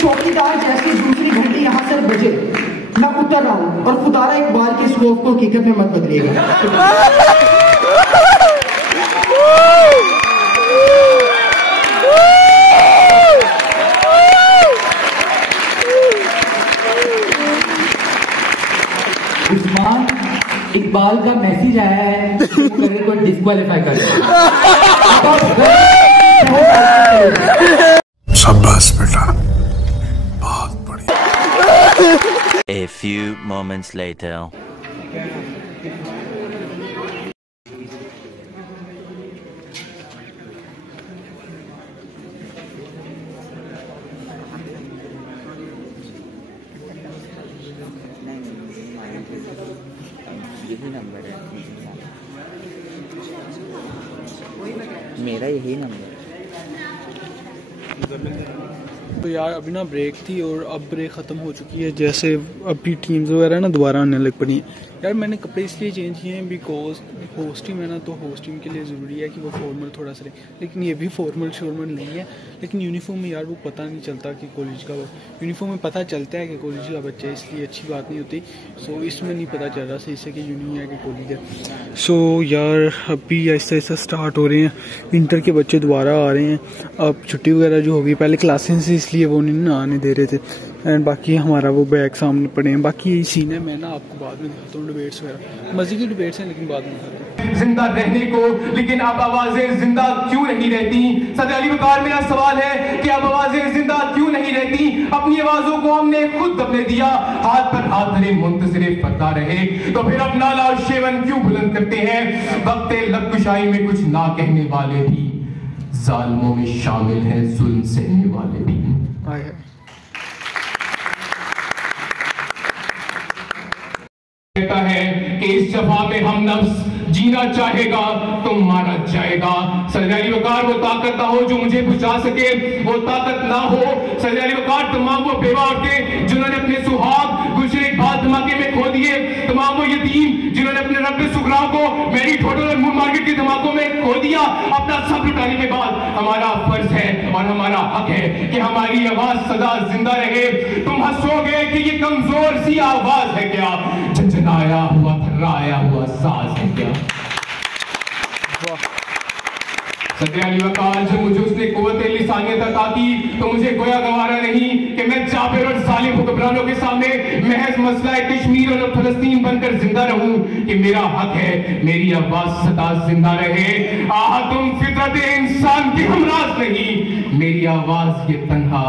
चौकीदार जैसी दूसरी घंटी यहाँ से बजे मैं उतर रहा हूँ और खुदारा इकबाल के इस खौफ को हकीकत में मत बदलेगा। उस्मान इकबाल का मैसेज आया है को डिस्क्वालीफाई कर। शाबाश बेटा, बहुत बढ़िया। A few moments later. यही नंबर है मेरा, यही नंबर। तो यार अभी ना ब्रेक थी और अब ब्रेक ख़त्म हो चुकी है। जैसे अभी टीम्स वगैरह ना दोबारा आने लग पड़ी हैं। यार मैंने कपड़े इसलिए चेंज किए हैं बिकॉज होस्ट टीम है ना, तो होस्ट टीम के लिए ज़रूरी है कि वो फॉर्मल थोड़ा सा रहे, लेकिन ये भी फॉर्मल शॉर्मल नहीं है। लेकिन यूनिफॉर्म में यार वो पता नहीं चलता कि कॉलेज का, यूनिफॉर्म में पता चलता है कि कॉलेज का बच्चा है, इसलिए अच्छी बात नहीं होती। सो इसमें नहीं पता चल रहा सही से कि यूनि है कि कॉलेज है। सो यार अभी ऐसा ऐसा स्टार्ट हो रहे हैं, इंटर के बच्चे दोबारा आ रहे हैं। अब छुट्टी वगैरह जो होगी, पहले क्लासेस इसलिए वो नहीं ना आने दे रहे थे, एंड बाकी हमारा वो बैग सामने पड़े हैं। बाकी यही सीन है, मैं ना आपको बाद में दिखाता हूँ डिबेट्स वगैरह, मज़े की डिबेट्स हैं लेकिन बाद में दिखाता हूँ। जिंदा रहने को, लेकिन अब आवाजें जिंदा क्यों नहीं रहती? सदर अली वकार मेरा सवाल है कि अब आवाजें जिंदा क्यों नहीं रहती? अपनी आवाजों को हमने खुद दबने दिया, हाथ पर हाथ धरे मुंतज़िरे फरता रहे, तो फिर अब नाला और शेवन क्यों बुलंद करते हैं? वक्त लबकुशाई में कुछ ना कहने वाले भी जालिमों में शामिल हैं, जुल्म सहने वाले भी। कि इस जफा में हम नफ्स जीना चाहेगा तो मारा जाएगा। सैयद अली वकार वो ताकत ना हो जो मुझे बुझा सके, वो ताकत ना हो सैयद अली वकार तमाम वो बेवा औरतें जिन्होंने अपने सुहाग गुजरे इकबाल धमाके में खो दिए, तमाम वो यतीम जिन्होंने अपने रब्बे सुगरा को मेरी होटल और मून मार्केट के धमाकों में खो दिया। अपना सब लुटाने के बाद हमारा फर्ज है और हमारा हक है कि हमारी आवाज सदा जिंदा रहे। तुम हंसोगे कि ये कमजोर सी आवाज है क्या, झंझनाया हुआ थर्राया हुआ साज है क्या। सैयद अली वकार जब मुझे उसने कुव्वत लिसानियत अता की तो मुझे गोया गवारा नहीं कि मैं जाबिर और जालिम हुक्मरानों के सामने महज मसला कश्मीर और फलस्तीन बनकर जिंदा रहूं कि मेरा हक है मेरी आवाज सदा जिंदा रहे। आह तुम फितरत इंसान के हमराज नहीं, मेरी आवाज ये तन्हा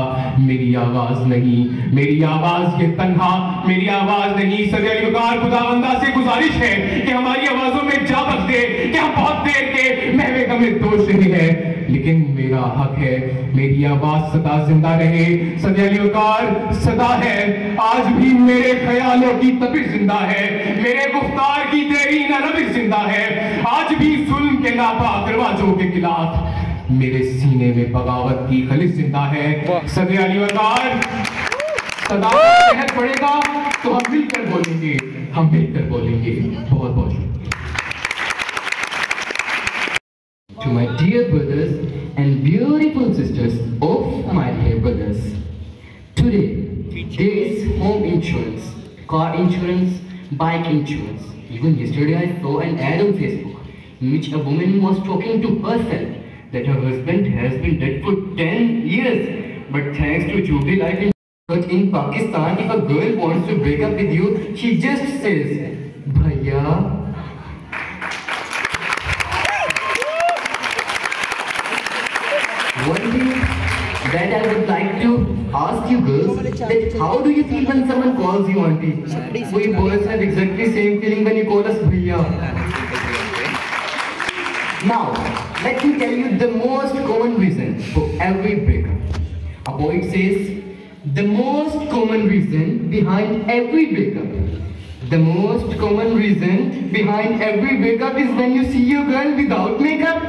मेरी आवाज नहीं, मेरी आवाज ये तन्हा मेरी आवाज नहीं। सैयद अली वकार खुदावंदा से गुजारिश है कि हमारी आवाजों में जा बख दे कि हम बहुत देर के महवे गमे दोष है, लेकिन मेरा हक है मेरी आवाज सदा जिंदा रहे। सैयद अली वकार सदा है, आज भी मेरे ख्यालों की तपिश जिंदा है, मेरे गुफ्तार की तेरी नरमिश जिंदा है, आज भी जुल्म के नापाक रवाजों के खिलाफ मेरे सीने में बगावत की खलिश जिंदा है। सैयद अली वकार सदा कहर पड़ेगा तो हम मिलकर बोलेंगे, हम मिलकर बोलेंगे। बहुत बहुत शुक्रिया। To my dear brothers and beautiful sisters of my dear brothers, today there is home insurance, car insurance, bike insurance. Even yesterday I saw an ad on Facebook in which a woman was talking to herself that her husband has been dead for 10 years, but thanks to Jubilee Life Insurance in Pakistan, if a girl wants to break up with you, she just says, "Bhaiya." One thing that I would like to ask you girls, that how do you feel when someone calls you auntie? We boys have exactly same feeling when you call us bhaiya. Now, let me tell you the most common reason for every breakup. A boy says, the most common reason behind every breakup. The most common reason behind every breakup is when you see your girl without makeup.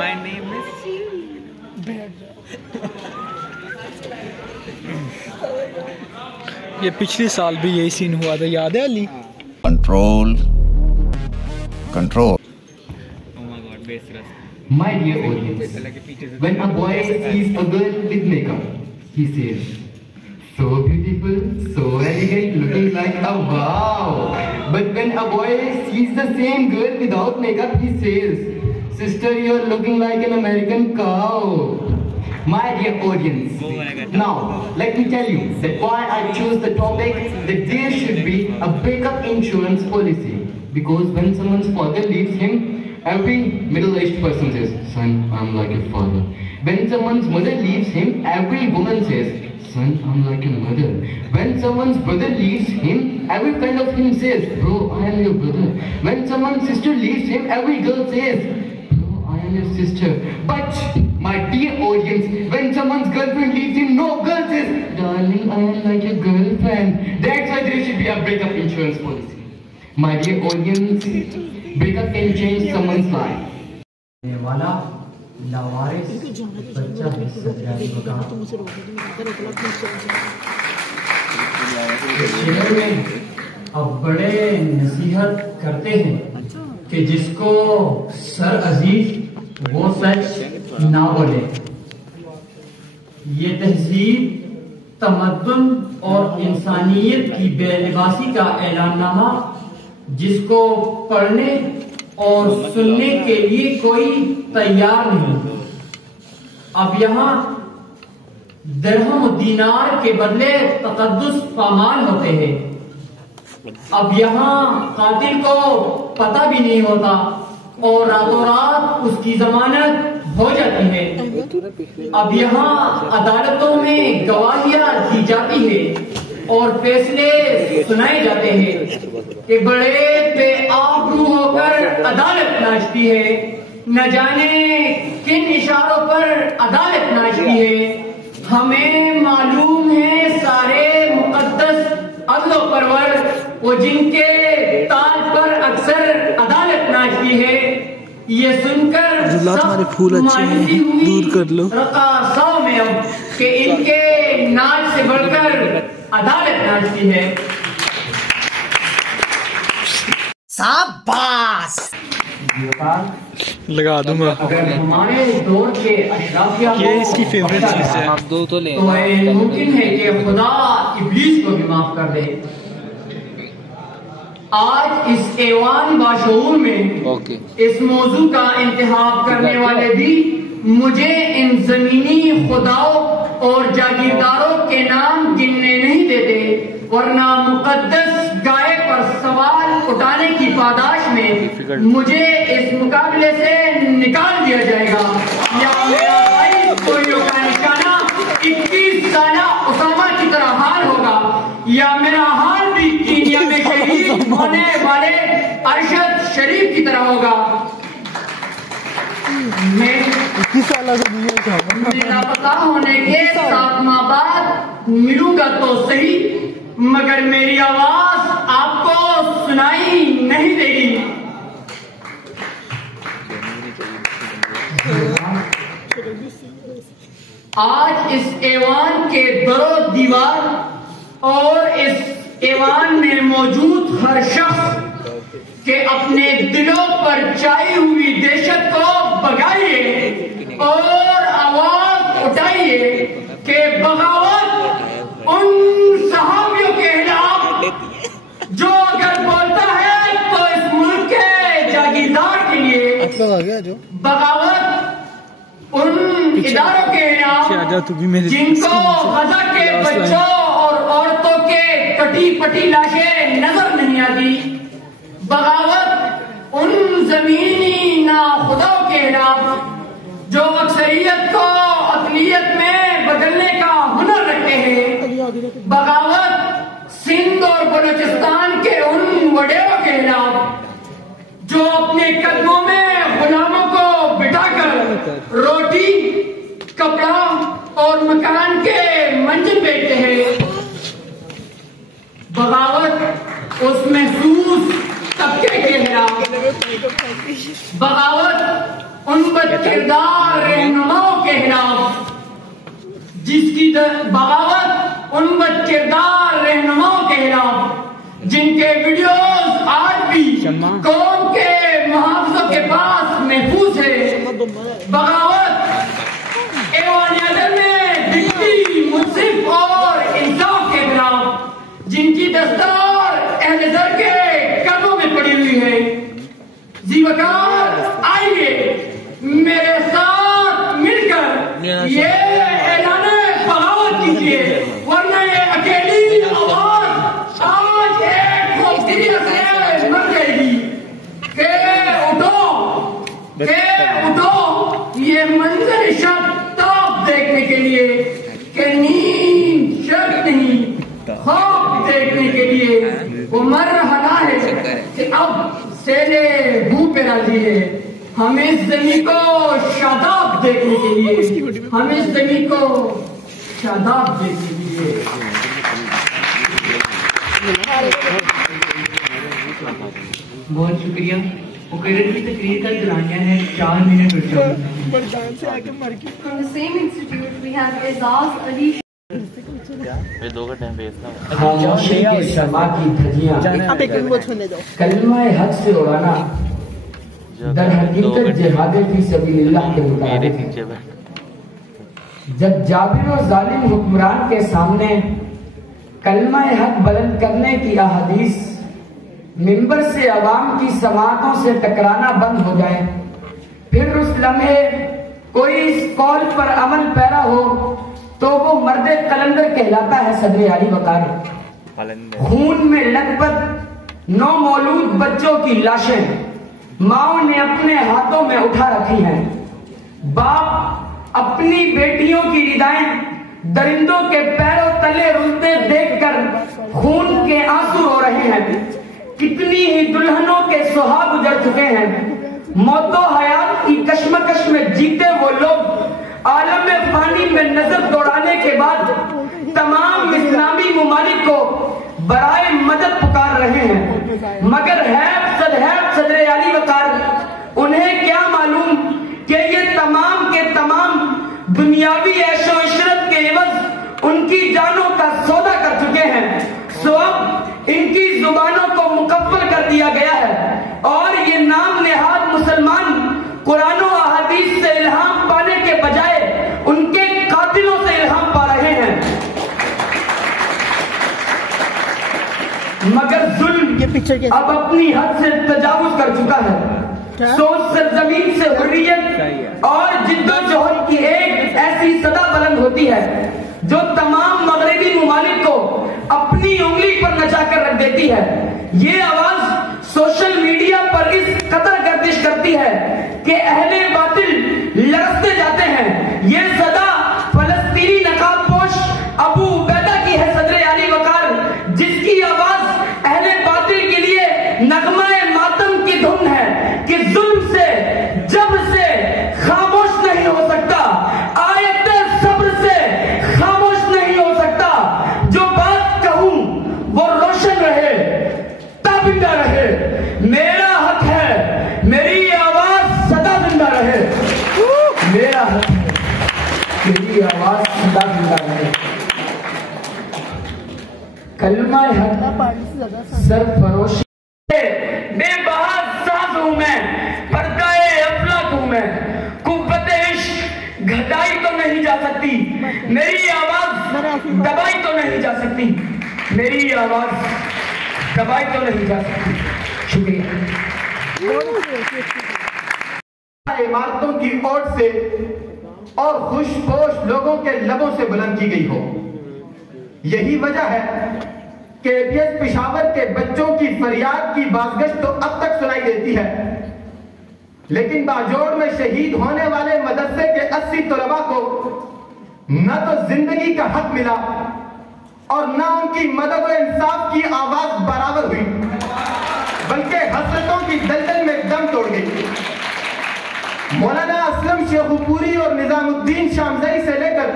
My name is ये पिछले साल भी यही सीन हुआ था, याद है Ali? Control control. My dear audience, when a boy sees a girl with makeup, he says, "So beautiful, so elegant, looking like a wow." But when a boy sees the same girl without makeup, he says, "Sister, you're looking like an American cow." My dear audience, now let me tell you that why I chose the topic that there should be a breakup insurance policy. Because when someone's father leaves him, every middle-aged person says, "Son, I'm like your father." When someone's mother leaves him, every woman says, "Son, I'm like your mother." When someone's brother leaves him, every friend of him says, "Bro, I am your brother." When someone's sister leaves him, every girl says, "Bro, I am your sister." But, my dear audience, when someone's girlfriend leaves him, no girl says, "Darling, I am like your girlfriend." That's why there should be a breakup insurance policy. My dear audience, breakup can change someone's life. वाला लावारिस बच्चा शेर में अब बड़े नसीहत करते हैं कि जिसको सर अजीज वो सच ना बोले। ये तहजीब, तमद्दुन और इंसानियत की बेलिबासी का ऐलाननामा जिसको पढ़ने और सुनने के लिए कोई तैयार नहीं। अब यहाँ दिरहम दीनार के बदले तकद्दुस पामाल होते हैं। अब यहाँ कातिल को पता भी नहीं होता और रातों रात उसकी जमानत हो जाती है। अब यहाँ अदालतों में गवाहियां दी जाती है और फैसले सुनाए जाते हैं कि बड़े बेआबरू होकर अदालत नाचती है, न जाने किन इशारों पर अदालत नाश की है। हमें मालूम है सारे मुकद्दस अदलो परवर वो जिनके ताल पर अक्सर अदालत नाच की है। ये सुनकर तुम्हारे फूल अच्छे हैं, दूर कर लो रकासाओं में अब कि इनके नाच से बढ़कर अदालत नाचती है। शाबाश लगा दूंगा। अगर हमारे दौर के अशराफिया ये इसकी फेवरेट चीज है। आप दो तो ले तो मुमकिन है कि खुदा इब्लीस को भी माफ कर दे। आज इस ऐवान बाशऊर में इस मौजू का इंतखाब करने वाले भी मुझे इन जमीनी खुदाओं और जागीरदारों के नाम गिनने नहीं देते, वरना मुकद्दस गाय पर सवाल उठाने की पादाश में मुझे इस मुकाबले से निकाल दिया जाएगा। या मेरा भाई कोई का निशाना 21 साल उसामा की तरह हाल होगा, या मेरा हाल भी कीनिया में शहीद होने वाले अरशद शरीफ की तरह होगा। मैं मेरा पता होने के 7 माह बाद मिलूंगा तो सही, मगर मेरी आवाज आपको सुनाई नहीं देगी। आज इस ऐवान के दरो दीवार और इस ऐवान में मौजूद हर शख्स के अपने दिलों पर छाई हुई दहशत को भगाइए और आवाज उठाइए कि बगावत उन सहाबियों के खिलाफ जो अगर बोलता है तो इस मुल्क के जागीरदार के लिए, बगावत उन इदारों के खिलाफ जिनको गजा के बच्चों और औरतों के कटी पटी लाशें नजर नहीं आती, बगावत उन जमीनी नाखुदाओं के खिलाफ जो अक्सरियत को अकलियत में बदलने का हुनर रखते हैं, बगावत सिंध और बलूचिस्तान के उन वडेरों के खिलाफ जो अपने कदमों में गुलामों को बिठाकर रोटी, कपड़ा और मकान के मंजिल बेचते हैं, बगावत उस महसूस तबके के खिलाफ, बगावत उन बदकिरदार रहनुमाओं के खिलाफ जिसकी बगावत उन बदकिरदार रहनुमाओं के खिलाफ जिनके वीडियोस आज भी कौम के मुहाफिजों के पास महफूज है, बगावत ऐवान-ए-आदम में दिखती मुनसिफ और इंसाफ के खिलाफ जिनकी दस्तार अहले ज़र के कदमों में पड़ी हुई है। जीवकार आइए मेरे साथ मिलकर ये ऐलान बगावत कीजिए, वरना ये अकेली आवाज आज एक खूबसूरत से मर जाएगी। के उठो ये मंजर शब्द देखने के लिए, के नींद शर्त नहीं ख्वाब देखने के लिए वो मर रहा है कि अब सेले मुंह पे राजी है। हम इस जमीन को शादाब देखने के लिए, हम इस जमीन को शादाब देखने के लिए। बहुत शुक्रिया। मुकर्रर की तकरीर का दौरानिया है 4 मिनट और 4 From the same institute, we have Azaz Ali. वे 2 का टाइम भेजना। खामोशी के समा की धज्जियां कलमा हक से उड़ाना दर हकीकत जिहाद फी सबीलिल्लाह के मुताबिक। जब जाबिर और जालिम हुक्मरान के सामने कलमा हक बुलंद करने की अहादीस मिंबर से अवाम की समातों से टकराना बंद हो जाए, फिर उस लम्हे कोई इस कौल पर अमल पैरा हो तो वो मर्दे कलंदर कहलाता है। सदर आली वकार खून में लथपथ 9 मौलूद बच्चों की लाशें माओ ने अपने हाथों में उठा रखी हैं। बाप अपनी बेटियों की रिदाएं दरिंदों के पैरों तले रुलते देखकर खून के आंसू रो रहे हैं। कितनी ही दुल्हनों के सुहाग गुजर चुके हैं। मौतो हयात की कश्मकश में जीते वो लोग आलम फानी में नजर दौड़ाने के बाद तमाम इस्लामी ममालिक को बराए मदद पुकार रहे हैं, मगर हैब सदरे अली वकार उन्हें क्या मालूम कि ये तमाम के तमाम दुनियावी ऐशो इशरत के एवज उनकी जानों का सौदा कर चुके हैं। सो अब इनकी जुबानों को मुकफ्फल कर दिया गया है और ये नाम नेहाद मुसलमान कुरान और अहादीस से इल्हाम पाने के बजाय उनके कातिलों से इल्हाम पा रहे हैं। मगर जुल्म अब अपनी हद से तजावुज कर चुका है। सोच सरजमीन से हुर्रियत और जिद्दोजहद की एक ऐसी सदा बुलंद होती है जो तमाम मगरबी ममालिक को अपनी उंगली पर नचाकर रख देती है। ये आवाज सोशल मीडिया पर इस कदर गर्दिश करती है कि अहले बातिल लरसते जाते हैं। ये सदा फलस्तीनी नकाबपोश अबू उबैदा की है, सदरे अली वकार, जिसकी आवाज अहले बातिल के लिए नगमाए मातम की धुन है कि जुल्म से जब से खामोश नहीं हो सकता, आयत सब्र से खामोश नहीं हो सकता। जो बात कहूं वो रोशन रहे, ताबिंदा रहे। मेरा हक है मेरी आवाज सदा जिंदा रहे, मेरा हक है मेरी आवाज सदा जिंदा रहे। कलमा हक सरफरोशी बेबहा साज हूं मैं, पर्दाए अफलाक हूं मैं, कुव्वत इश्क घटाई तो नहीं जा सकती, मेरी आवाज दबाई तो नहीं जा सकती, मेरी आवाज दबाई तो नहीं जा सकती। शुक्रिया। इमारतों की ओर से और खुशपोश लोगों के लबों से बुलंद की गई हो। यही वजह है कि APS पेशावर के बच्चों की फरियाद की बाज़गश्त तो अब तक सुनाई देती है, लेकिन बाजोड़ में शहीद होने वाले मदरसे के 80 तलबा को न तो जिंदगी का हक मिला और न उनकी मदद और इंसाफ की आवाज बराबर हुई, बल्कि हसरतों की दलदल में दम तोड़ गई। मौलाना असलम शेखुपुरी और निजामुद्दीन शामजई से लेकर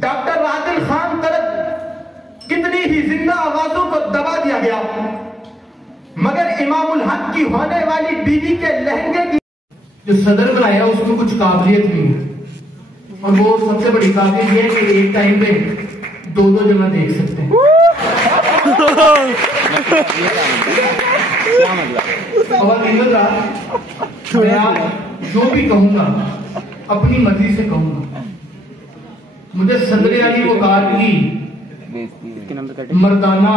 डॉक्टर आदिल खान तक कितनी ही जिंदा आवाजों को दबा दिया गया, मगर इमामुल हक की होने वाली बीवी के लहंगे की जो सदर बनाया उसमें कुछ काबिलियत नहीं है, और वो सबसे बड़ी काबिलियत ये है कि एक टाइम पे दो जगह देख सकते हैं। मैं जो भी कहूंगा अपनी मर्जी से कहूंगा। मुझे सदर अली वकार की मर्दाना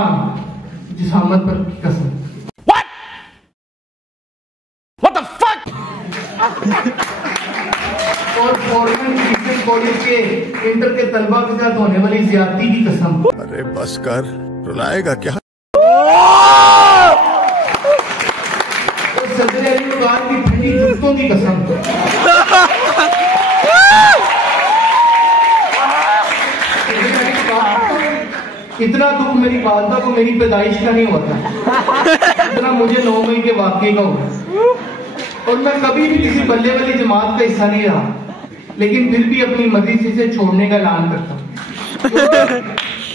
जिसामत पर कसम। What the fuck? और फॉरेन टीचर्स कॉलेज के इंटर के तलबा के साथ होने वाली ज्यादती की कसम। अरे बस कर, रुलाएगा क्या? और सदर अली वकार की ठंडी जुत्तों की कसम। इतना दुख मेरी वालदा को मेरी पैदाइश का नहीं होता, इतना मुझे 9 मई के वाकये का हुआ। और मैं कभी भी किसी बल्ले वाली जमात का हिस्सा नहीं रहा, लेकिन फिर भी अपनी मर्जी से इसे छोड़ने का ऐलान करता हूं।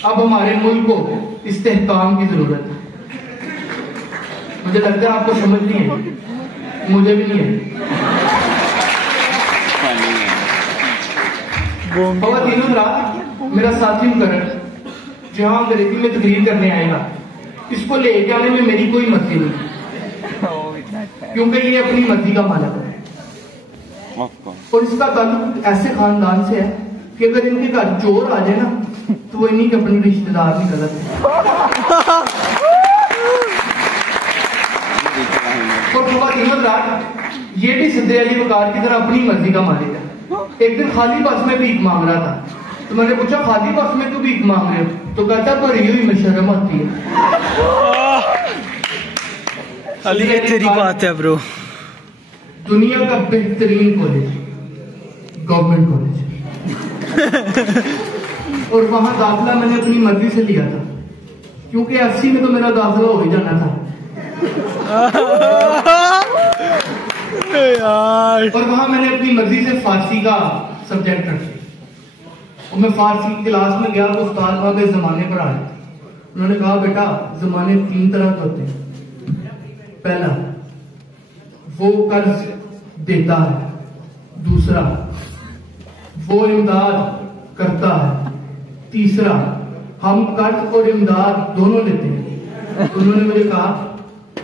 अब हमारे मुल्क को इस्तेहकाम की जरूरत है। मुझे लगता है आपको समझ नहीं है, मुझे भी नहीं है। तीनों रात मेरा साथी मुकर्रर जहां अंग्रेजी में तकरीर करने आएगा, इसको लेके आने में मेरी कोई मर्जी नहीं, क्योंकि ये अपनी मर्जी का मालिक है। और इसका ताल्लुक ऐसे खानदान से है कि अगर इनके घर चोर आ जाए ना तो वो इन्हीं के अपने रिश्तेदार भी गलत है। और रात ये भी सदर अली वकार की तरह अपनी मर्जी का मालिक है। एक दिन खाली बस में भीख मांग रहा था, तो मैंने पूछा खाली बस में क्यों भीख मांग रहे हो? तो कहता पर यही में शर्म आती है। अली ये तेरी बात है ब्रो। दुनिया का बेहतरीन कॉलेज, गवर्नमेंट कॉलेज, और वहां दाखिला मैंने अपनी मर्जी से लिया था, क्योंकि 80 में तो मेरा दाखिला हो ही जाना था। और वहां मैंने अपनी मर्जी से फारसी का सब्जेक्ट रख लिया और मैं फारसी क्लास में गया तो उस्ताद वहां पे जमाने पर आए। उन्होंने कहा बेटा जमाने 3 तरह के होते हैं। पहला वो कर्ज देता है, दूसरा वो इमदाद करता है, तीसरा हम कर्ज और इमदाद दोनों लेते हैं। उन्होंने मुझे कहा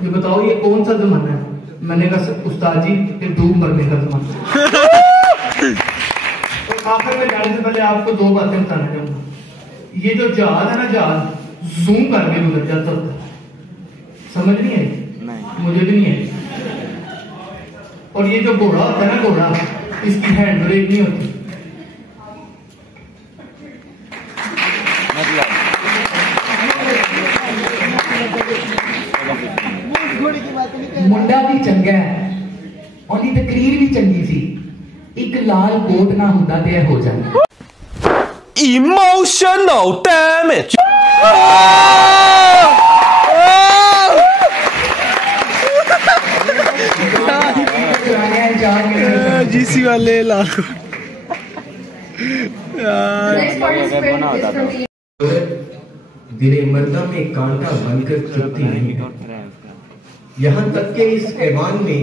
ये बताओ ये कौन सा जमाना है? मैंने कहा उस्ताद जी ये डूब मरने का जमाना। तो आखिर में जाने से पहले आपको 2 बातें बताना चाहूंगा। ये जो जहाज है ना, जहाज जूम करके गुजर जाता होता है, समझ नहीं है? मुझे भी नहीं है। और ये जो घोड़ा होता है ना, घोड़ा, इसकी हैंड ब्रेक नहीं होती। मुंडा भी चंगा है, ਉਹਦੀ ਤਕਰੀਰ ਵੀ ਚੰਗੀ ਸੀ। ਇੱਕ ਲਾਲ ਕੋਟ ਨਾ ਹੁੰਦਾ ਤੇ ਇਹ ਹੋ ਜਾਂਦਾ। Emotional damage. जीसी वाले लाखों दिले मर्दा में कांटा बनकर चुभती नहीं है। यहाँ तक के इस ऐवान में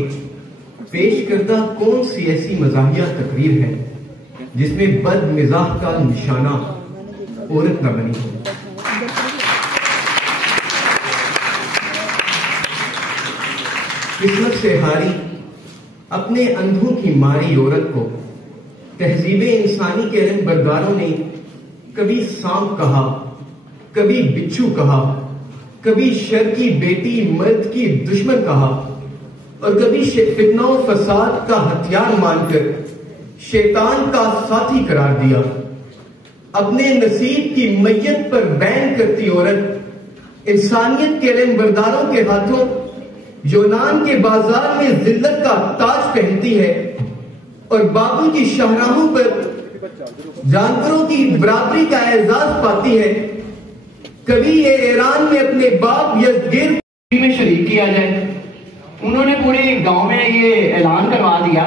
पेश करदा कौन सी ऐसी मजाहिया तकरीर है जिसमें बद मिजाह का निशाना औरत न बनी हो। किस्मत से हारी अपने अंधों की मारी औरत को तहजीबे इंसानी के रंग बरदारों ने कभी सांप कहा, कभी बिच्छू कहा, कभी शर की बेटी मर्द की दुश्मन कहा और कभी फितना और फसाद का हथियार मानकर शैतान का साथी करार दिया। अपने नसीब की मैयत पर बैन करती औरत इंसानियत के लंबरदारों के हाथों यूनान के बाजार में जिल्लत का ताज पहनती है और बाबू की शाहराहों पर जानवरों की बराबरी का एजाज पाती है। कभी ये ईरान में अपने बाप यज़गिर में शरीक किया जाए। उन्होंने पूरे गांव में ये ऐलान करवा दिया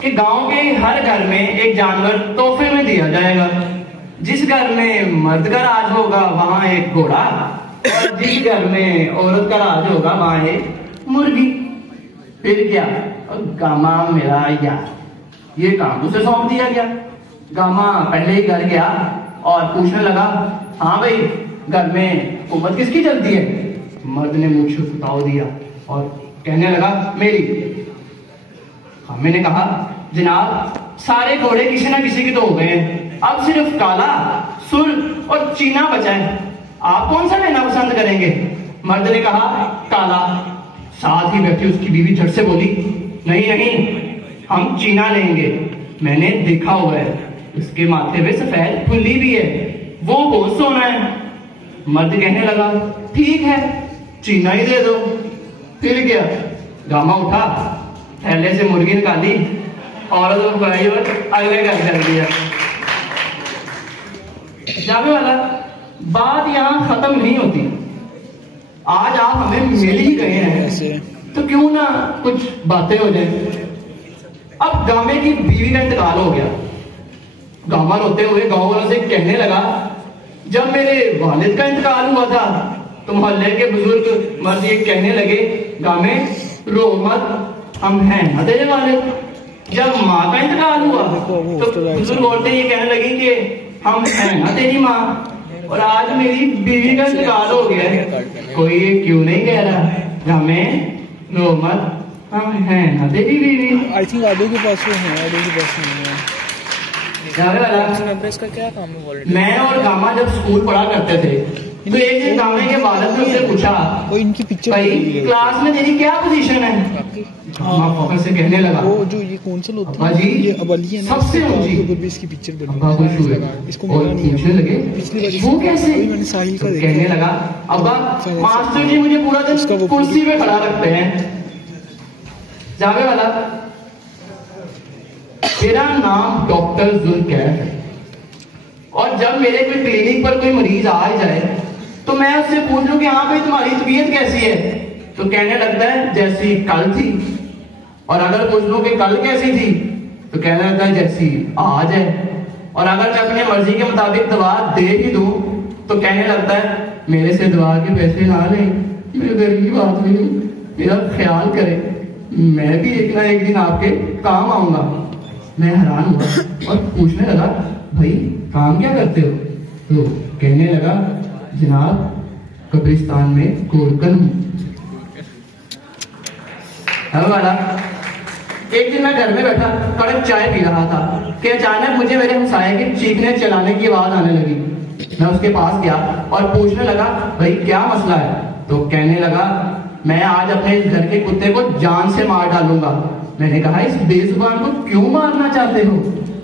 कि गांव के हर घर में एक जानवर तोहफे में दिया जाएगा। जिस घर में मर्द का राज होगा वहां एक घोड़ा और जिस घर में औरत का राज होगा वहां एक मुर्गी। फिर क्या, गामा मेरा यार, ये काम उसे सौंप दिया गया। गामा पहले ही घर गया और पूछने लगा, हाँ भाई घर में हुकूमत किसकी चलती है? मर्द ने मुंह छुपाव दिया और कहने लगा मेरी। हाँ, मैंने कहा जनाब सारे घोड़े किसी ना किसी के तो हो गए हैं, अब सिर्फ काला, सुर और चीना बचा है, आप कौन सा लेना पसंद करेंगे? मर्द ने कहा काला। साथ ही बैठी उसकी बीवी झट से बोली, नहीं नहीं हम चीना लेंगे, मैंने देखा हुआ है, उसके माथे पे सफेद फुल्ली भी है, वो बहुत सोना है। मर्द कहने लगा ठीक है चीना ही दे दो। फिर क्या, गामा उठा, थैले से मुर्गी निकाली, औरत को खिलाई और अगले घर चल दिया। जावे वाला बात यहाँ खत्म नहीं होती। आज आप हमें मिल ही गए हैं तो क्यों ना कुछ बातें हो जाए। अब गामे की बीवी का इंतकाल हो गया। गामा रोते हुए गांव वालों से कहने लगा, जब मेरे वालिद का इंतकाल हुआ था तो मोहल्ले के बुजुर्ग मर्द ये कहने लगे, गामे रो मत, हम हैं ना तेरे वालिद। जब माँ का इंतकाल हुआ तो बुजुर्ग औरतें ये कहने लगी कि हम हैं ना तेरी माँ। और आज मेरी बीवी का इंतकाल हो गया है, कोई ये क्यों नहीं कह रहा, गामे रो मत, हम हैं ना तेरी बीवी। आई थिंक आदो के पास वो है, आदो के पास नहीं है। इसका क्या काम है? मैं और गामा जब स्कूल पढ़ा करते थे तो एक दिन गामे के वालिद ने उससे पूछा, इनकी पिक्चर भाई क्लास में तेरी क्या पोजीशन है? गामा से कहने लगा, वो जो ये कौन सा लोग जी ये अबली है ना, सबसे ऊंची, ऊपर भी इसकी पिक्चर बनी। इसको मिला नहीं है, पिछली बार वो कैसे? मैंने साहिल का कहने लगा, अब्बा मास्टर जी मुझे पूरा दिन कुर्सी पे खड़ा रखते हैं। जावे वाला, मेरा नाम डॉक्टर जुल्कैफ है और जब मेरे कोई क्लिनिक पर कोई मरीज आ जाए तो मैं उससे पूछ लूं कि हाँ भाई तुम्हारी तबीयत कैसी है, तो कहने लगता है जैसी कल थी। और अगर पूछ लूं कि कल कैसी थी तो कहने लगता है जैसी आज है। और अगर मैं अपनी मर्जी के मुताबिक दवा दे ही दूं तो कहने लगता है मेरे से दवा के पैसे ना लें, मैं गरीब आदमी हूं, मेरा ख्याल करें, मैं भी एक ना एक दिन आपके काम आऊंगा। मैं हैरान हुआ और पूछने लगा भाई काम क्या करते हो? तो कहने लगा जनाब कब्रिस्तान में गोरकन हूं। वाला एक दिन मैं घर में बैठा कड़क चाय पी रहा था कि अचानक मुझे मेरे हमसाये के चीखने चलाने की आवाज आने लगी। मैं उसके पास गया और पूछने लगा भाई क्या मसला है? तो कहने लगा मैं आज अपने घर के कुत्ते को जान से मार डालूंगा। मैंने कहा इस बेजुबान को क्यों मारना चाहते हो?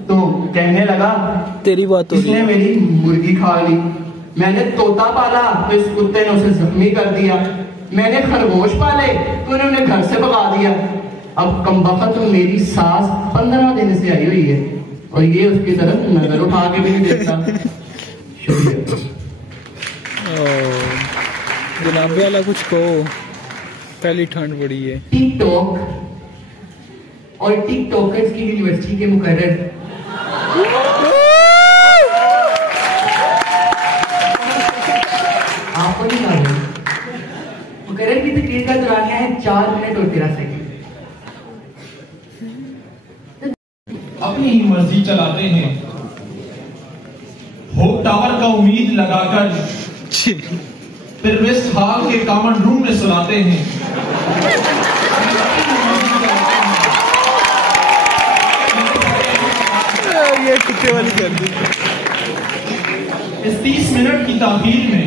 तो कहने लगा तेरी बात हो इसने मेरी मुर्गी खा ली, मैंने तोता पाला तो इस कुत्ते ने उसे जख्मी कर दिया, मैंने खरगोश पाले तो उन्होंने घर से भगा दिया। अब कमबख्त मेरी सास 15 दिन से आई हुई है और ये उसकी तरफ नजर उठा के भी नहीं देखता। शुक्रिया। जनाब वाला कुछ कहो, पहली ठंड पड़ी है। टिकटॉक और टिकटॉकर्स की यूनिवर्सिटी के मुकर्रर आपको नहीं मालूम मुकर्रर की तकरीर का दौरानिया है 4 मिनट और 13 सेकंड। अपनी ही मर्जी चलाते हैं, होप टावर का उम्मीद लगाकर फिर वेस्ट हॉल के कॉमन रूम में सुलाते हैं। ये कुत्ते वाली कर दी। इस 30 मिनट की ताखीर में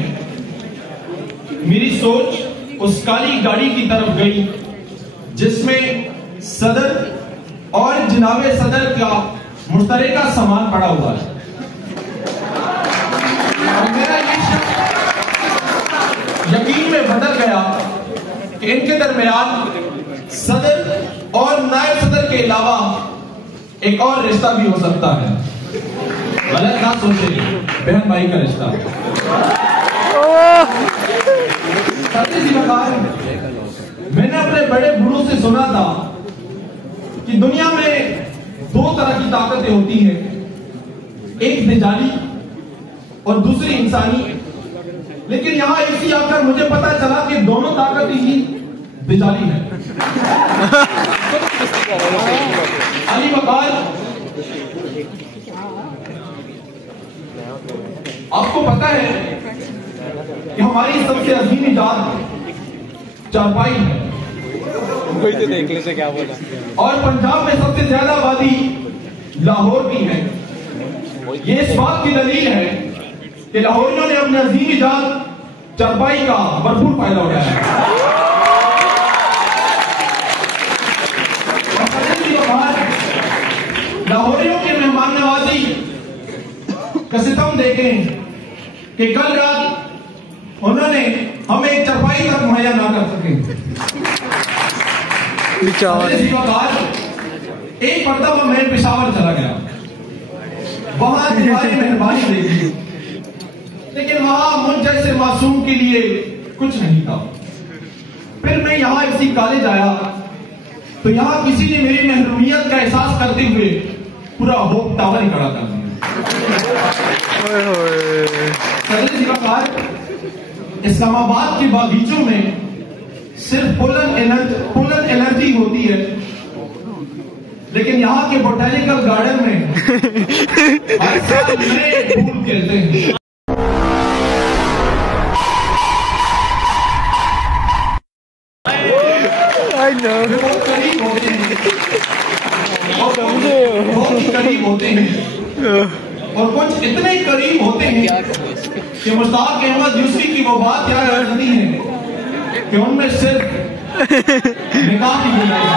मेरी सोच उस काली गाड़ी की तरफ गई जिसमें सदर और जनाबे सदर का मुश्तरका सामान पड़ा हुआ है। और मेरा ये यकीन में बदल गया कि इनके दरमियान सदर और नायब सदर के अलावा एक और रिश्ता भी हो सकता है। गलत ना सोचे, बहन भाई का रिश्ता। मैंने अपने बड़े बूढ़ों से सुना था कि दुनिया में 2 तरह की ताकतें होती हैं, एक निजाली और दूसरी इंसानी। लेकिन यहां इसी आकर मुझे पता चला कि दोनों ताकतें ही बिजाली है। अली वकार, आपको पता है कि हमारी सबसे अजीम इजाद चारपाई है। कोई तो देख ले से क्या बोला। और पंजाब में सबसे ज्यादा आबादी लाहौर की है। ये इस बात की दलील है कि लाहौरियों ने अपने अजीम इजाद चारपाई का भरपूर फायदा उठाया। लाहौरियों के मेहमान नवाजी का सितम देखें कि कल रात उन्होंने हमें एक चारपाई तक मुहैया ना कर सके। एक मरतबा मैं पेशावर चला गया, वहां तुम्हारी मेहरबानी देखी, लेकिन वहां मुझ जैसे मासूम के लिए कुछ नहीं था। फिर मैं यहाँ इसी कॉलेज आया तो यहाँ किसी ने मेरी महरूमियत का एहसास करते हुए पूरा होप टावर ही खड़ा कर दिया। इस्लामाबाद के बागीचों में सिर्फ पोलन एनर्जी होती है, लेकिन यहाँ के बोटेनिकल गार्डन में हर साल नए फूल खिलते हैं। बहुत करीब होते हैं, बहुत करीब होते हैं, और कुछ इतने करीब होते हैं कि मुश्ताक अहमद यूसुफी की वो बात याद आ जाती है कि उनमें सिर्फ निकाह की गुंजाइश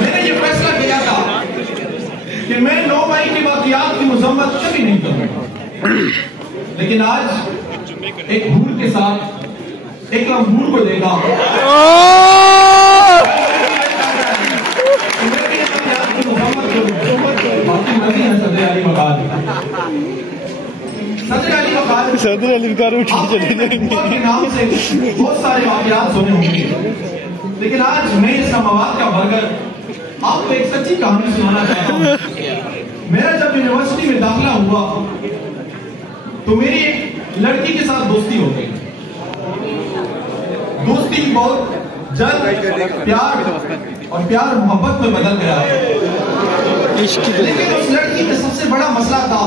मैंने ये फैसला किया था कि मैं 9 मई के वाक़ियात की मज़म्मत कभी नहीं करूंगा, लेकिन आज एक हूर के साथ एक लम्हूर को देखा। सदर अली वकार सदर अलीकार उठ के चले जाएंगे। के नाम से बहुत सारे वाकयात सुने होंगे, लेकिन आज मैं इस समावाद का बर्गर आपको एक सच्ची कहानी सुनाना चाहता हूँ। मेरा जब यूनिवर्सिटी में दाखिला हुआ तो मेरी एक लड़की के साथ दोस्ती हो गई। दोस्ती बहुत जल्द प्यार और प्यार मोहब्बत में बदल गया। लेकिन उस लड़की में सबसे बड़ा मसला था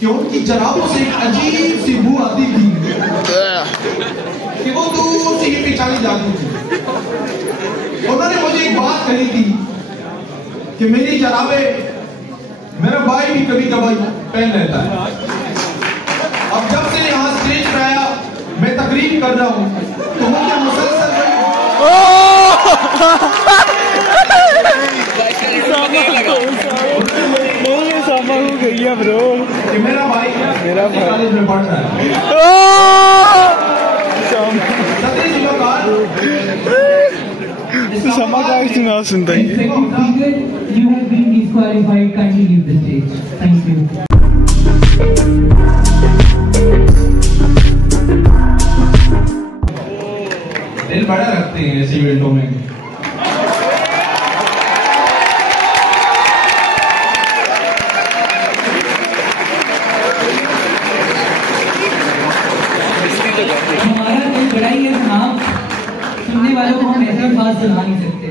कि उनकी जराबों से एक अजीब सी बू आती थी कि वो दूर से ही पहचानी जाती थी। उन्होंने मुझे एक बात कही थी कि मेरी जराबें मेरा भाई भी कभी कभार पहन लेता है। अब जब से यहाँ स्टेज पे आया, मैं तकरीर कर रहा हूँ तो मुझे मुसलसल सामा हो गई है ब्रो कि मेरा भाई कॉलेज में पढ़ रहा है। सामा का सुना सुनता ही। You have been disqualified. Kindly leave the stage. Thank you. दिल बड़ा रखते हैं ऐसे इवेंटों में। हमारा दिल बड़ा ही है जनाब, सुनने वालों को हम ऐसे अल्फाज सुना नहीं सकते।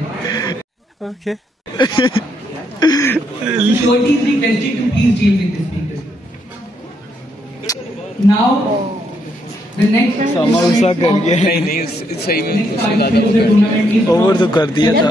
Okay. Shorty is requested to please deal with the speaker. Now, the next सामा उसा कर गया। नहीं सही में ओवर तो कर दिया था।